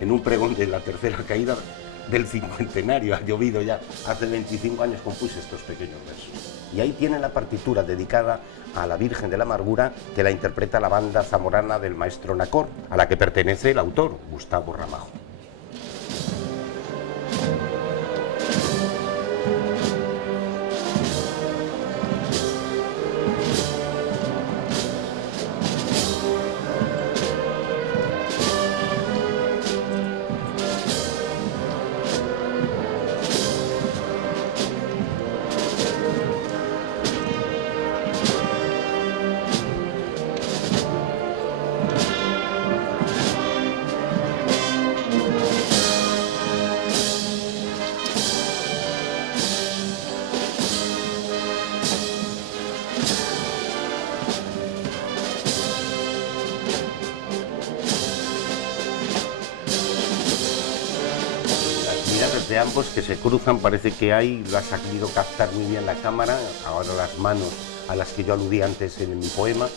En un pregón de la tercera caída del cincuentenario, ha llovido ya, hace 25 años compuse estos pequeños versos. Y ahí tiene la partitura dedicada a la Virgen de la Amargura, que la interpreta la banda zamorana del maestro Nacor, a la que pertenece el autor, Gustavo Ramajo. De ambos que se cruzan, parece que hay, lo ha sabido captar muy bien la cámara, ahora las manos a las que yo aludí antes en mi poema.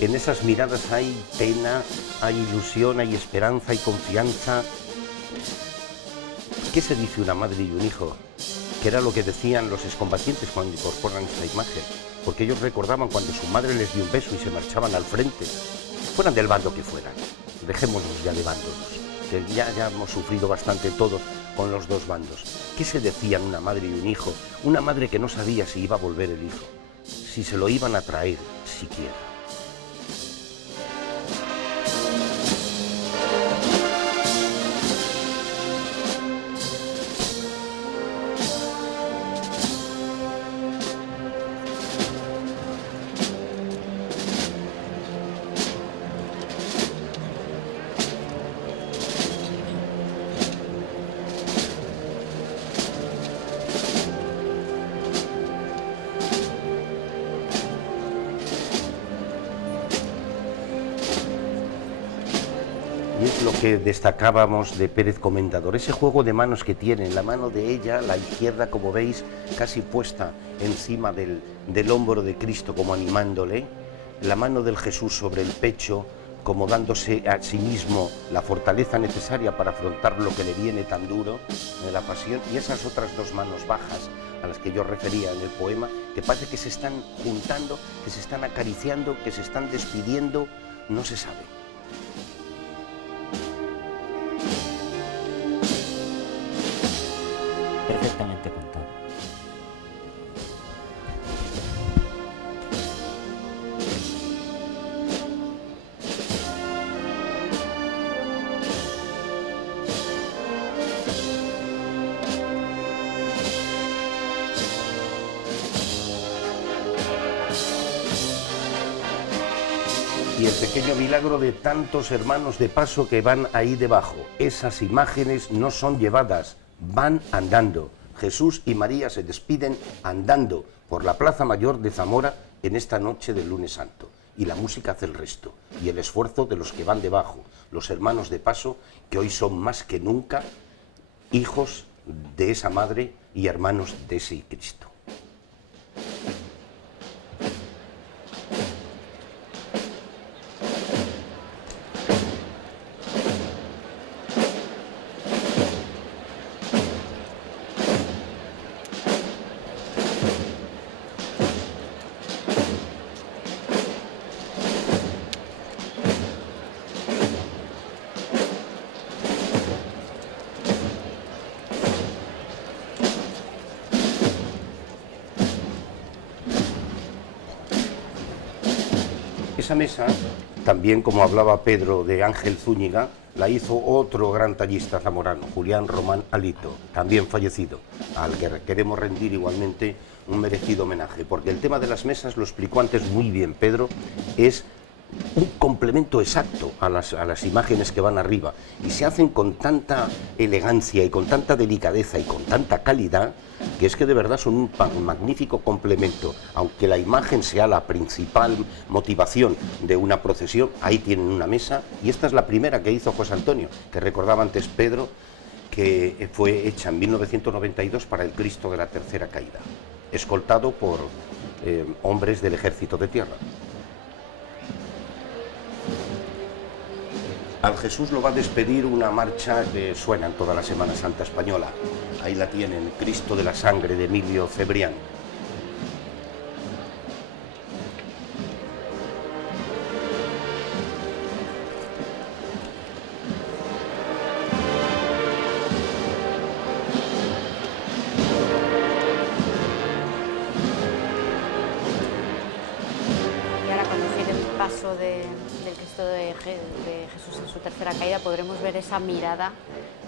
En esas miradas hay pena, hay ilusión, hay esperanza, hay confianza. ¿Qué se dice una madre y un hijo? Que era lo que decían los excombatientes cuando incorporan esta imagen, porque ellos recordaban cuando su madre les dio un beso y se marchaban al frente, fueran del bando que fueran, dejémonos ya de bandos, que ya hemos sufrido bastante todos con los dos bandos. ¿Qué se decían una madre y un hijo? Una madre que no sabía si iba a volver el hijo, si se lo iban a traer siquiera. Y es lo que destacábamos de Pérez Comendador, ese juego de manos que tiene, la mano de ella, la izquierda, como veis, casi puesta encima del hombro de Cristo, como animándole, la mano del Jesús sobre el pecho, como dándose a sí mismo la fortaleza necesaria para afrontar lo que le viene tan duro de la pasión, y esas otras dos manos bajas a las que yo refería en el poema, que parece que se están juntando, que se están acariciando, que se están despidiendo, no se sabe. Perfectamente contado. Y el pequeño milagro de tantos hermanos de paso que van ahí debajo. Esas imágenes no son llevadas, van andando. Jesús y María se despiden andando por la Plaza Mayor de Zamora en esta noche del Lunes Santo. Y la música hace el resto. Y el esfuerzo de los que van debajo, los hermanos de paso, que hoy son más que nunca hijos de esa madre y hermanos de ese Cristo. Esa mesa, también como hablaba Pedro de Ángel Zúñiga, la hizo otro gran tallista zamorano, Julián Román Alito, también fallecido, al que queremos rendir igualmente un merecido homenaje, porque el tema de las mesas, lo explicó antes muy bien Pedro, es un complemento exacto a las imágenes que van arriba, y se hacen con tanta elegancia y con tanta delicadeza y con tanta calidad, que es que de verdad son un magnífico complemento. Aunque la imagen sea la principal motivación de una procesión, ahí tienen una mesa, y esta es la primera que hizo José Antonio, que recordaba antes Pedro, que fue hecha en 1992 para el Cristo de la Tercera Caída, escoltado por hombres del Ejército de Tierra. Al Jesús lo va a despedir una marcha que suena en toda la Semana Santa española. Ahí la tienen, Cristo de la Sangre, de Emilio Cebrián. Y ahora cuando gire el paso del Cristo de Jesús en su tercera caída podremos ver esa mirada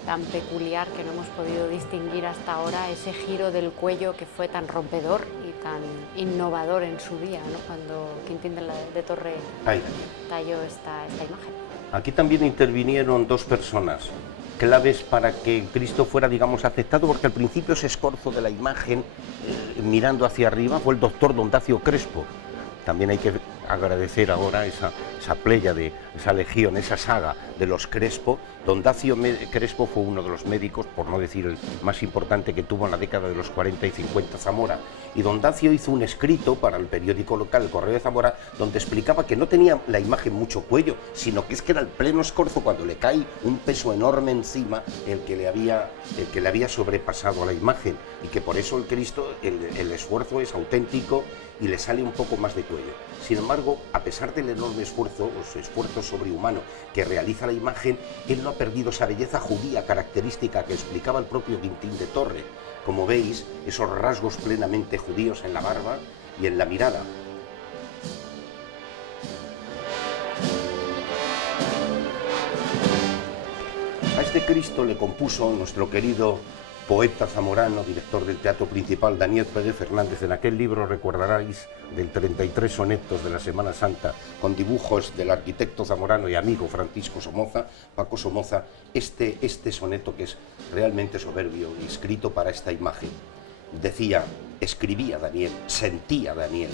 tan peculiar que no hemos podido distinguir hasta ahora, ese giro del cuello que fue tan rompedor y tan innovador en su día, ¿no? Cuando Quintín de Torre talló esta imagen. Aquí también intervinieron dos personas claves para que Cristo fuera, digamos, aceptado, porque al principio ese escorzo de la imagen mirando hacia arriba fue el doctor Don Dacio Crespo. También hay que agradecer ahora esa playa de esa legión, esa saga de los Crespo. Don Dacio Crespo fue uno de los médicos, por no decir el más importante, que tuvo en la década de los 40 y 50 Zamora. Y Don Dacio hizo un escrito para el periódico local, el Correo de Zamora, donde explicaba que no tenía la imagen mucho cuello, sino que es que era el pleno escorzo cuando le cae un peso enorme encima el que le había sobrepasado a la imagen, y que por eso el Cristo, el esfuerzo es auténtico y le sale un poco más de cuello. Sin embargo, a pesar del enorme esfuerzo, su esfuerzo sobrehumano que realiza la imagen, él no ha perdido esa belleza judía característica que explicaba el propio Quintín de Torre. Como veis, esos rasgos plenamente judíos en la barba y en la mirada. A este Cristo le compuso nuestro querido poeta zamorano, director del Teatro Principal, Daniel Pérez Fernández. En aquel libro recordaréis del 33 sonetos de la Semana Santa, con dibujos del arquitecto zamorano y amigo Francisco Somoza, Paco Somoza, este soneto que es realmente soberbio y escrito para esta imagen. Decía, escribía Daniel, sentía Daniel: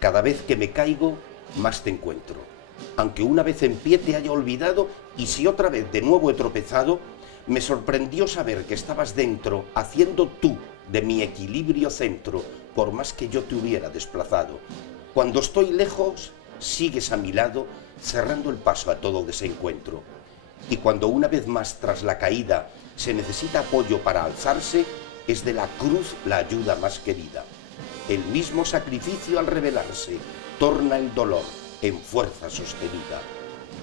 cada vez que me caigo, más te encuentro. Aunque una vez en pie te haya olvidado, y si otra vez de nuevo he tropezado, me sorprendió saber que estabas dentro, haciendo tú de mi equilibrio centro, por más que yo te hubiera desplazado. Cuando estoy lejos, sigues a mi lado, cerrando el paso a todo desencuentro. Y cuando una vez más tras la caída se necesita apoyo para alzarse, es de la cruz la ayuda más querida. El mismo sacrificio al revelarse torna el dolor en fuerza sostenida.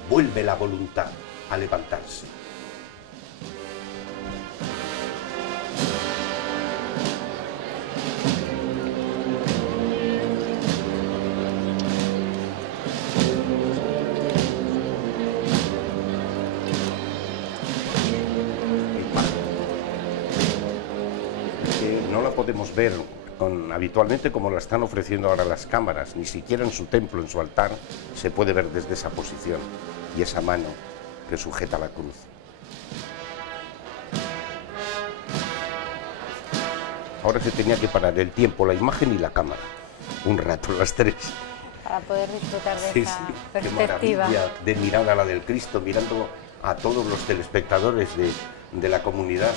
Vuelve la voluntad a levantarse. No la podemos ver habitualmente como la están ofreciendo ahora las cámaras, ni siquiera en su templo, en su altar, se puede ver desde esa posición y esa mano que sujeta la cruz. Ahora se tenía que parar el tiempo, la imagen y la cámara, un rato, las tres. Para poder disfrutar de esa perspectiva. Qué maravilla de mirar a la del Cristo, mirando a todos los telespectadores de la comunidad.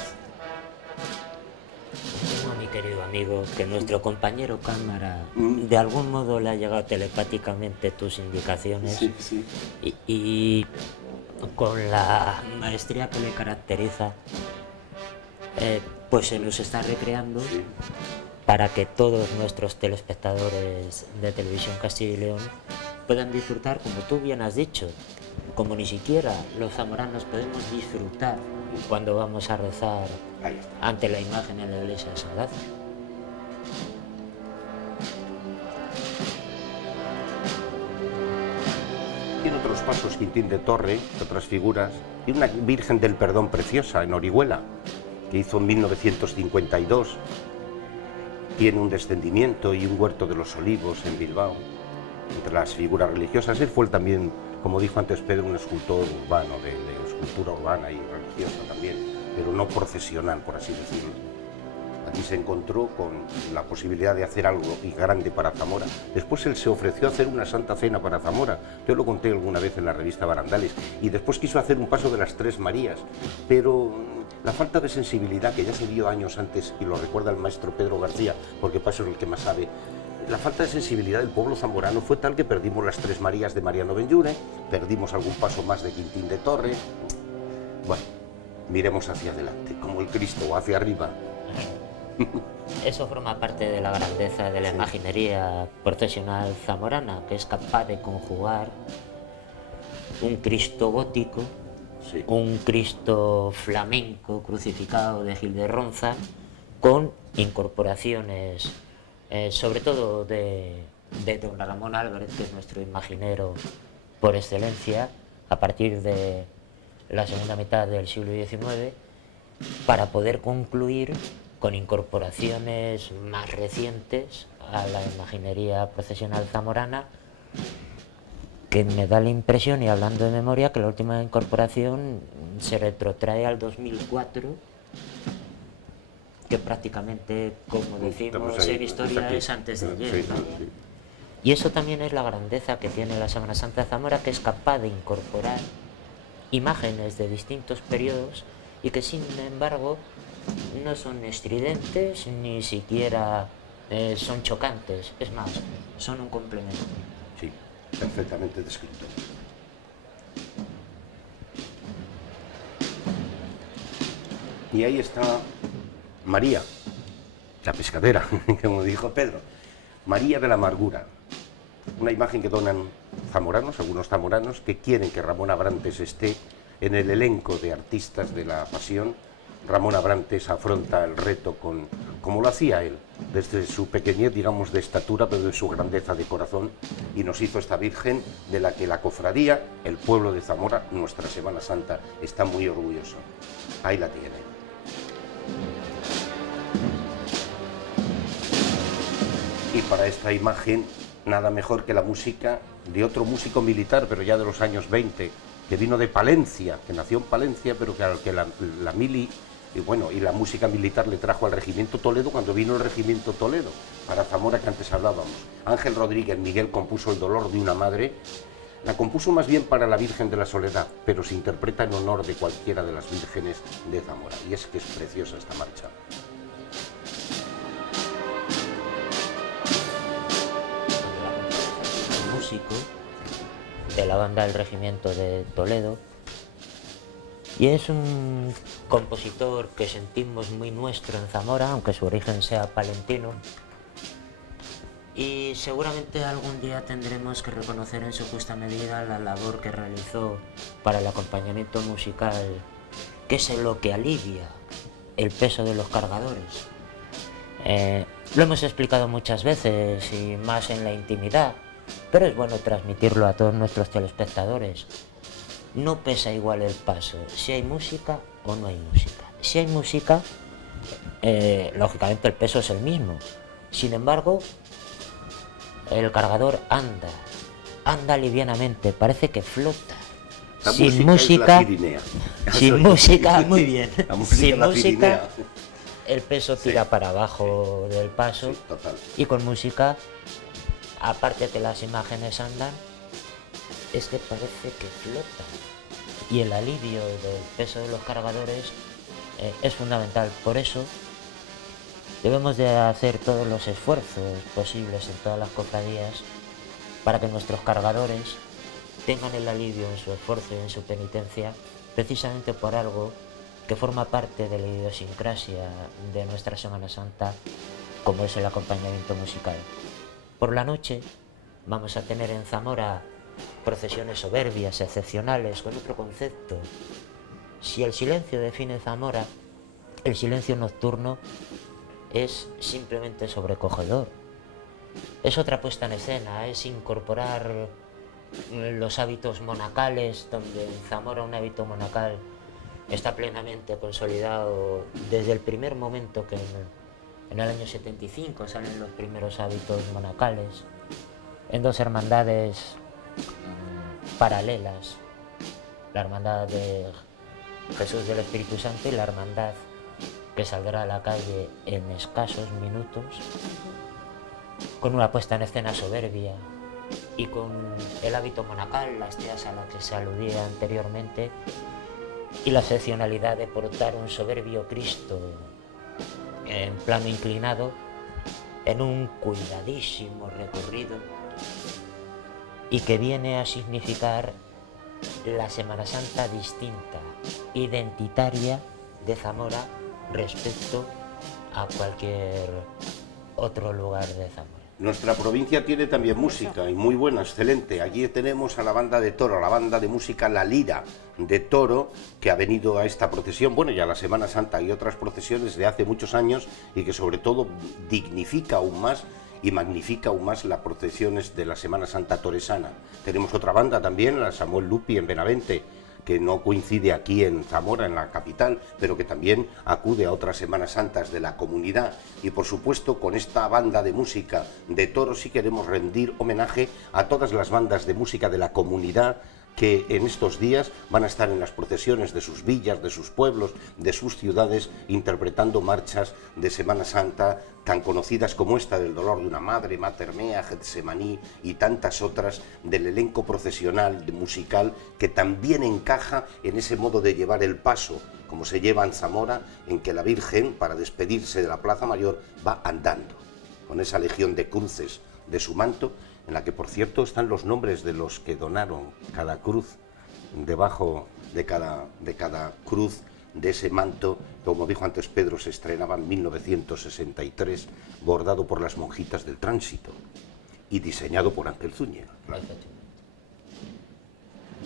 Mi querido amigo, que nuestro compañero cámara de algún modo le ha llegado telepáticamente tus indicaciones. Sí. Y con la maestría que le caracteriza, pues se nos está recreando para que todos nuestros telespectadores de Televisión Castilla y León puedan disfrutar, como tú bien has dicho, como ni siquiera los zamoranos podemos disfrutar cuando vamos a rezar ante la imagen en la iglesia de San Lázaro. tiene otros pasos, Quintín de Torre, otras figuras. Tiene una Virgen del Perdón preciosa en Orihuela, que hizo en 1952. Tiene un descendimiento y un huerto de los olivos en Bilbao. Entre las figuras religiosas, él fue también, como dijo antes Pedro, un escultor urbano, de escultura urbana y religiosa también, pero no procesional, por así decirlo. Aquí se encontró con la posibilidad de hacer algo y grande para Zamora. Después él se ofreció a hacer una Santa Cena para Zamora. Yo lo conté alguna vez en la revista Barandales. Y después quiso hacer un paso de las Tres Marías. Pero la falta de sensibilidad, que ya se vio años antes, y lo recuerda el maestro Pedro García, porque Paso es el que más sabe, la falta de sensibilidad del pueblo zamorano fue tal que perdimos las Tres Marías de Mariano Benlliure, perdimos algún paso más de Quintín de Torre. Bueno, miremos hacia adelante, como el Cristo, o hacia arriba. Eso forma parte de la grandeza de la imaginería procesional zamorana, que es capaz de conjugar un Cristo gótico, Sí. un Cristo flamenco crucificado de Gil de Ronza, con incorporaciones, sobre todo de don Ramón Álvarez, que es nuestro imaginero por excelencia, a partir de la segunda mitad del siglo XIX, para poder concluir con incorporaciones más recientes a la imaginería procesional zamorana, que me da la impresión, y hablando de memoria, que la última incorporación se retrotrae al 2004, que prácticamente, como decimos en historia, es antes de ayer, ¿no? Y eso también es la grandeza que tiene la Semana Santa de Zamora, que es capaz de incorporar imágenes de distintos periodos y que, sin embargo, no son estridentes ni siquiera son chocantes, es más, son un complemento. Sí, perfectamente descrito. Y ahí está María, la pescadera, como dijo Pedro. María de la Amargura, una imagen que donan zamoranos, algunos zamoranos, que quieren que Ramón Abrantes esté en el elenco de artistas de la Pasión. Ramón Abrantes afronta el reto como lo hacía él, desde su pequeñez, digamos, de estatura, pero de su grandeza de corazón, y nos hizo esta Virgen de la que la cofradía, el pueblo de Zamora, nuestra Semana Santa, está muy orgulloso. Ahí la tiene. Y para esta imagen, nada mejor que la música de otro músico militar, pero ya de los años 20, que vino de Palencia, que nació en Palencia, pero que la mili, y la música militar le trajo al Regimiento Toledo cuando vino el Regimiento Toledo, para Zamora, que antes hablábamos. Ángel Rodríguez Miguel compuso El dolor de una madre. La compuso más bien para la Virgen de la Soledad, pero se interpreta en honor de cualquiera de las vírgenes de Zamora. Y es que es preciosa esta marcha. Músico de la banda del Regimiento de Toledo, y es un compositor que sentimos muy nuestro en Zamora, aunque su origen sea palentino, y seguramente algún día tendremos que reconocer en su justa medida la labor que realizó para el acompañamiento musical, que es lo que alivia el peso de los cargadores. Lo hemos explicado muchas veces y más en la intimidad, pero es bueno transmitirlo a todos nuestros telespectadores. No pesa igual el paso si hay música o no hay música. Si hay música, lógicamente el peso es el mismo. Sin embargo, el cargador anda livianamente, parece que flota. La sin música, sin música, muy bien. La música Sin es la música, Cirinea. el peso tira para abajo del paso, Sí, total. y con música, aparte que las imágenes andan, es que parece que flota. Y el alivio del peso de los cargadores es fundamental. Por eso debemos de hacer todos los esfuerzos posibles en todas las cofradías para que nuestros cargadores tengan el alivio en su esfuerzo y en su penitencia, precisamente por algo que forma parte de la idiosincrasia de nuestra Semana Santa, como es el acompañamiento musical. Por la noche vamos a tener en Zamora procesiones soberbias, excepcionales, con otro concepto. Si el silencio define Zamora, el silencio nocturno es simplemente sobrecogedor. Es otra puesta en escena, es incorporar los hábitos monacales, donde en Zamora un hábito monacal está plenamente consolidado desde el primer momento que en el año 75 salen los primeros hábitos monacales, en dos hermandades paralelas, la hermandad de Jesús del Espíritu Santo y la hermandad que saldrá a la calle en escasos minutos, con una puesta en escena soberbia y con el hábito monacal, las teas a las que se aludía anteriormente, y la excepcionalidad de portar un soberbio Cristo en plano inclinado en un cuidadísimo recorrido, y que viene a significar la Semana Santa distinta, identitaria de Zamora respecto a cualquier otro lugar de Zamora. Nuestra provincia tiene también música, y muy buena, excelente. Allí tenemos a la banda de toro, la banda de música La Lira de Toro, que ha venido a esta procesión, bueno, ya la Semana Santa y otras procesiones de hace muchos años, y que sobre todo dignifica aún más y magnifica aún más las procesiones de la Semana Santa toresana. Tenemos otra banda también, la Samuel Lupi en Benavente, que no coincide aquí en Zamora, en la capital, pero que también acude a otras Semanas Santas de la comunidad. Y por supuesto, con esta banda de música de toro sí queremos rendir homenaje a todas las bandas de música de la comunidad que en estos días van a estar en las procesiones de sus villas, de sus pueblos, de sus ciudades, interpretando marchas de Semana Santa tan conocidas como esta del dolor de una madre, Mater Mea, Getsemaní y tantas otras del elenco procesional musical, que también encaja en ese modo de llevar el paso, como se lleva en Zamora, en que la Virgen, para despedirse de la Plaza Mayor, va andando, con esa legión de cruces de su manto, en la que, por cierto, están los nombres de los que donaron cada cruz. Debajo de cada cruz de ese manto, como dijo antes Pedro, se estrenaba en 1963, bordado por las monjitas del Tránsito y diseñado por Ángel Zúñiga. Claro.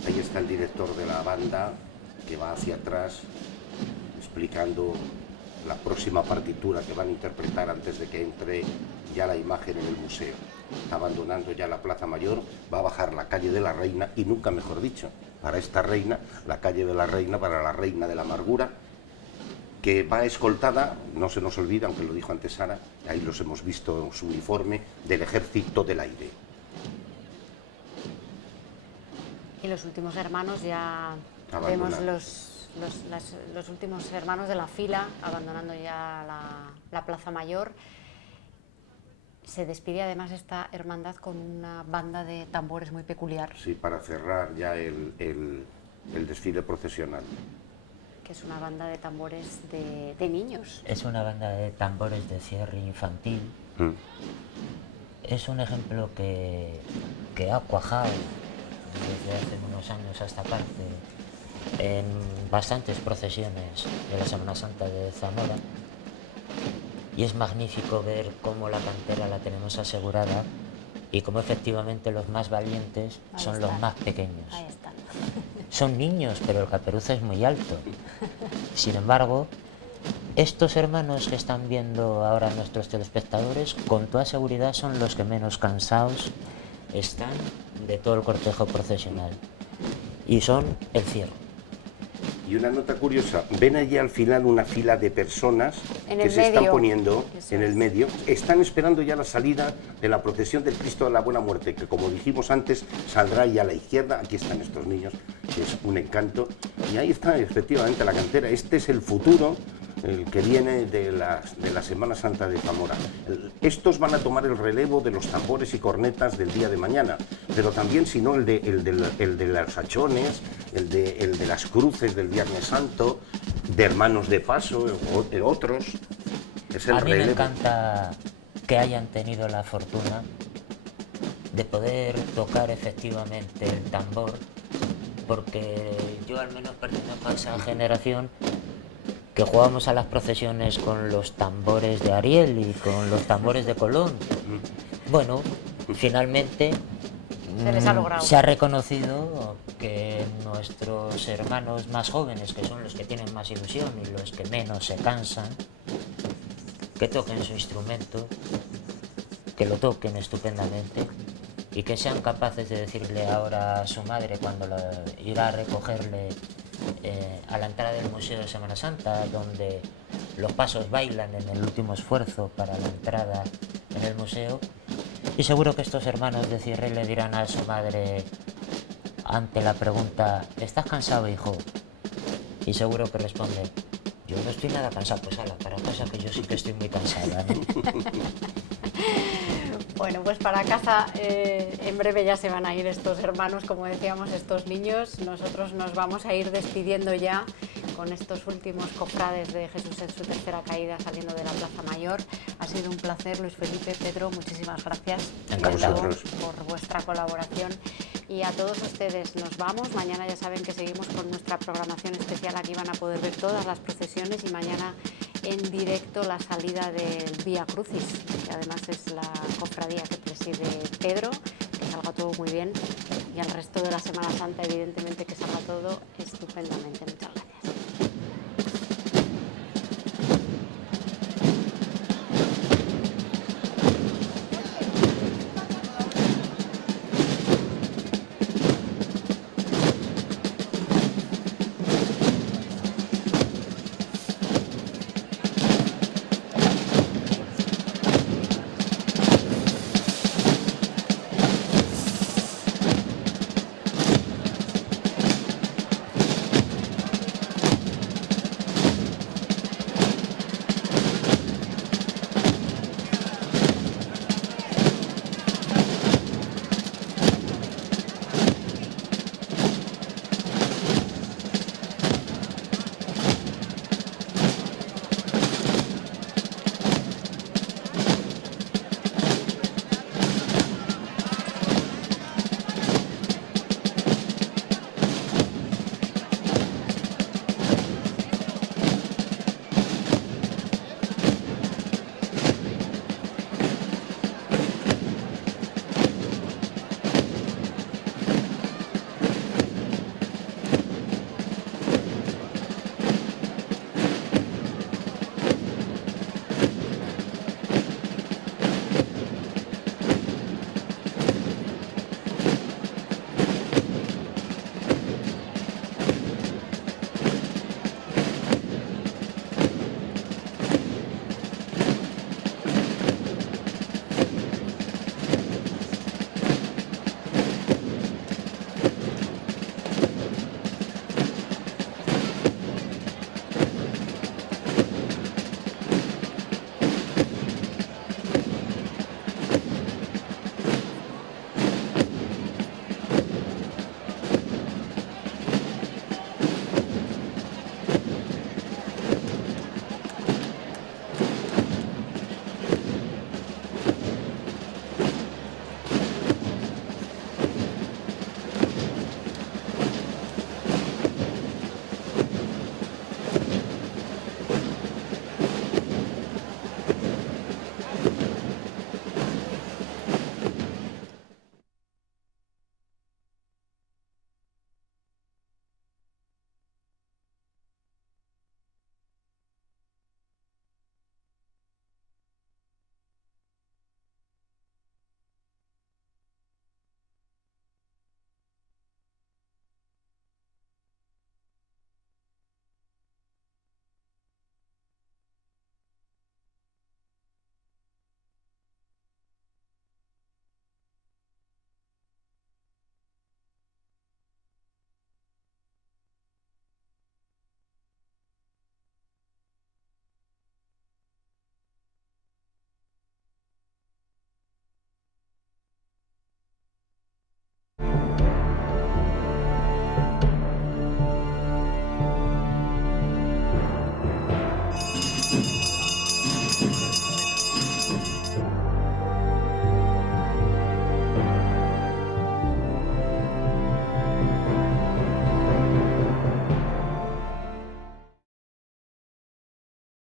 Ahí está el director de la banda, que va hacia atrás explicando la próxima partitura que van a interpretar antes de que entre ya la imagen en el museo. Está abandonando ya la Plaza Mayor, va a bajar la calle de la Reina, y nunca mejor dicho, para esta reina, la calle de la Reina, para la Reina de la Amargura, que va escoltada, no se nos olvida, aunque lo dijo antes Sara, ahí los hemos visto en su uniforme, del Ejército del Aire. Y los últimos hermanos, ya Abandonan. vemos los últimos hermanos de la fila abandonando ya la Plaza Mayor. Se despide además esta hermandad con una banda de tambores muy peculiar. Sí, para cerrar ya el desfile procesional. Que es una banda de tambores de niños. Es una banda de tambores de cierre infantil. Es un ejemplo que ha cuajado desde hace unos años a esta parte en bastantes procesiones de la Semana Santa de Zamora. Y es magnífico ver cómo la cantera la tenemos asegurada y cómo efectivamente los más valientes son los más pequeños. Ahí están. Son niños, pero el caperuzo es muy alto. Sin embargo, estos hermanos que están viendo ahora nuestros telespectadores, con toda seguridad son los que menos cansados están de todo el cortejo procesional. Y son el cierre. Y una nota curiosa, ven allí al final una fila de personas que se están poniendo en el medio, están esperando ya la salida de la procesión del Cristo de la Buena Muerte, que como dijimos antes, saldrá ya a la izquierda. Aquí están estos niños, que es un encanto, y ahí está efectivamente la cantera. Este es el futuro, el que viene de la Semana Santa de Zamora. Estos van a tomar el relevo de los tambores y cornetas del día de mañana, pero también, si no, el de los hachones, el de las cruces del Viernes Santo, de Hermanos de Paso, otros. Es el a mí relevo. me encanta que hayan tenido la fortuna de poder tocar efectivamente el tambor, porque yo al menos pertenezco a esa generación que jugábamos a las procesiones con los tambores de Ariel y con los tambores de Colón. Bueno, finalmente Se les ha logrado. se ha reconocido que nuestros hermanos más jóvenes, que son los que tienen más ilusión y los que menos se cansan, que toquen su instrumento, que lo toquen estupendamente y que sean capaces de decirle ahora a su madre cuando irá a recogerle a la entrada del Museo de Semana Santa, donde los pasos bailan en el último esfuerzo para la entrada en el museo, y seguro que estos hermanos de Cierre le dirán a su madre ante la pregunta: ¿estás cansado, hijo? Y seguro que responde: yo no estoy nada cansado, pues ala, para casa, que yo sí que estoy muy cansada, ¿no? Bueno, pues para casa en breve ya se van a ir estos hermanos, como decíamos, estos niños. Nosotros nos vamos a ir despidiendo ya con estos últimos cofrades de Jesús en su tercera caída saliendo de la Plaza Mayor. Ha sido un placer, Luis Felipe, Pedro, muchísimas gracias por vuestra colaboración. Y a todos ustedes nos vamos. Mañana ya saben que seguimos con nuestra programación especial. Aquí van a poder ver todas las procesiones y mañana en directo la salida del Vía Crucis, que además es la cofradía que preside Pedro. Que salga todo muy bien y al resto de la Semana Santa, evidentemente, que salga todo estupendamente. Muchas gracias.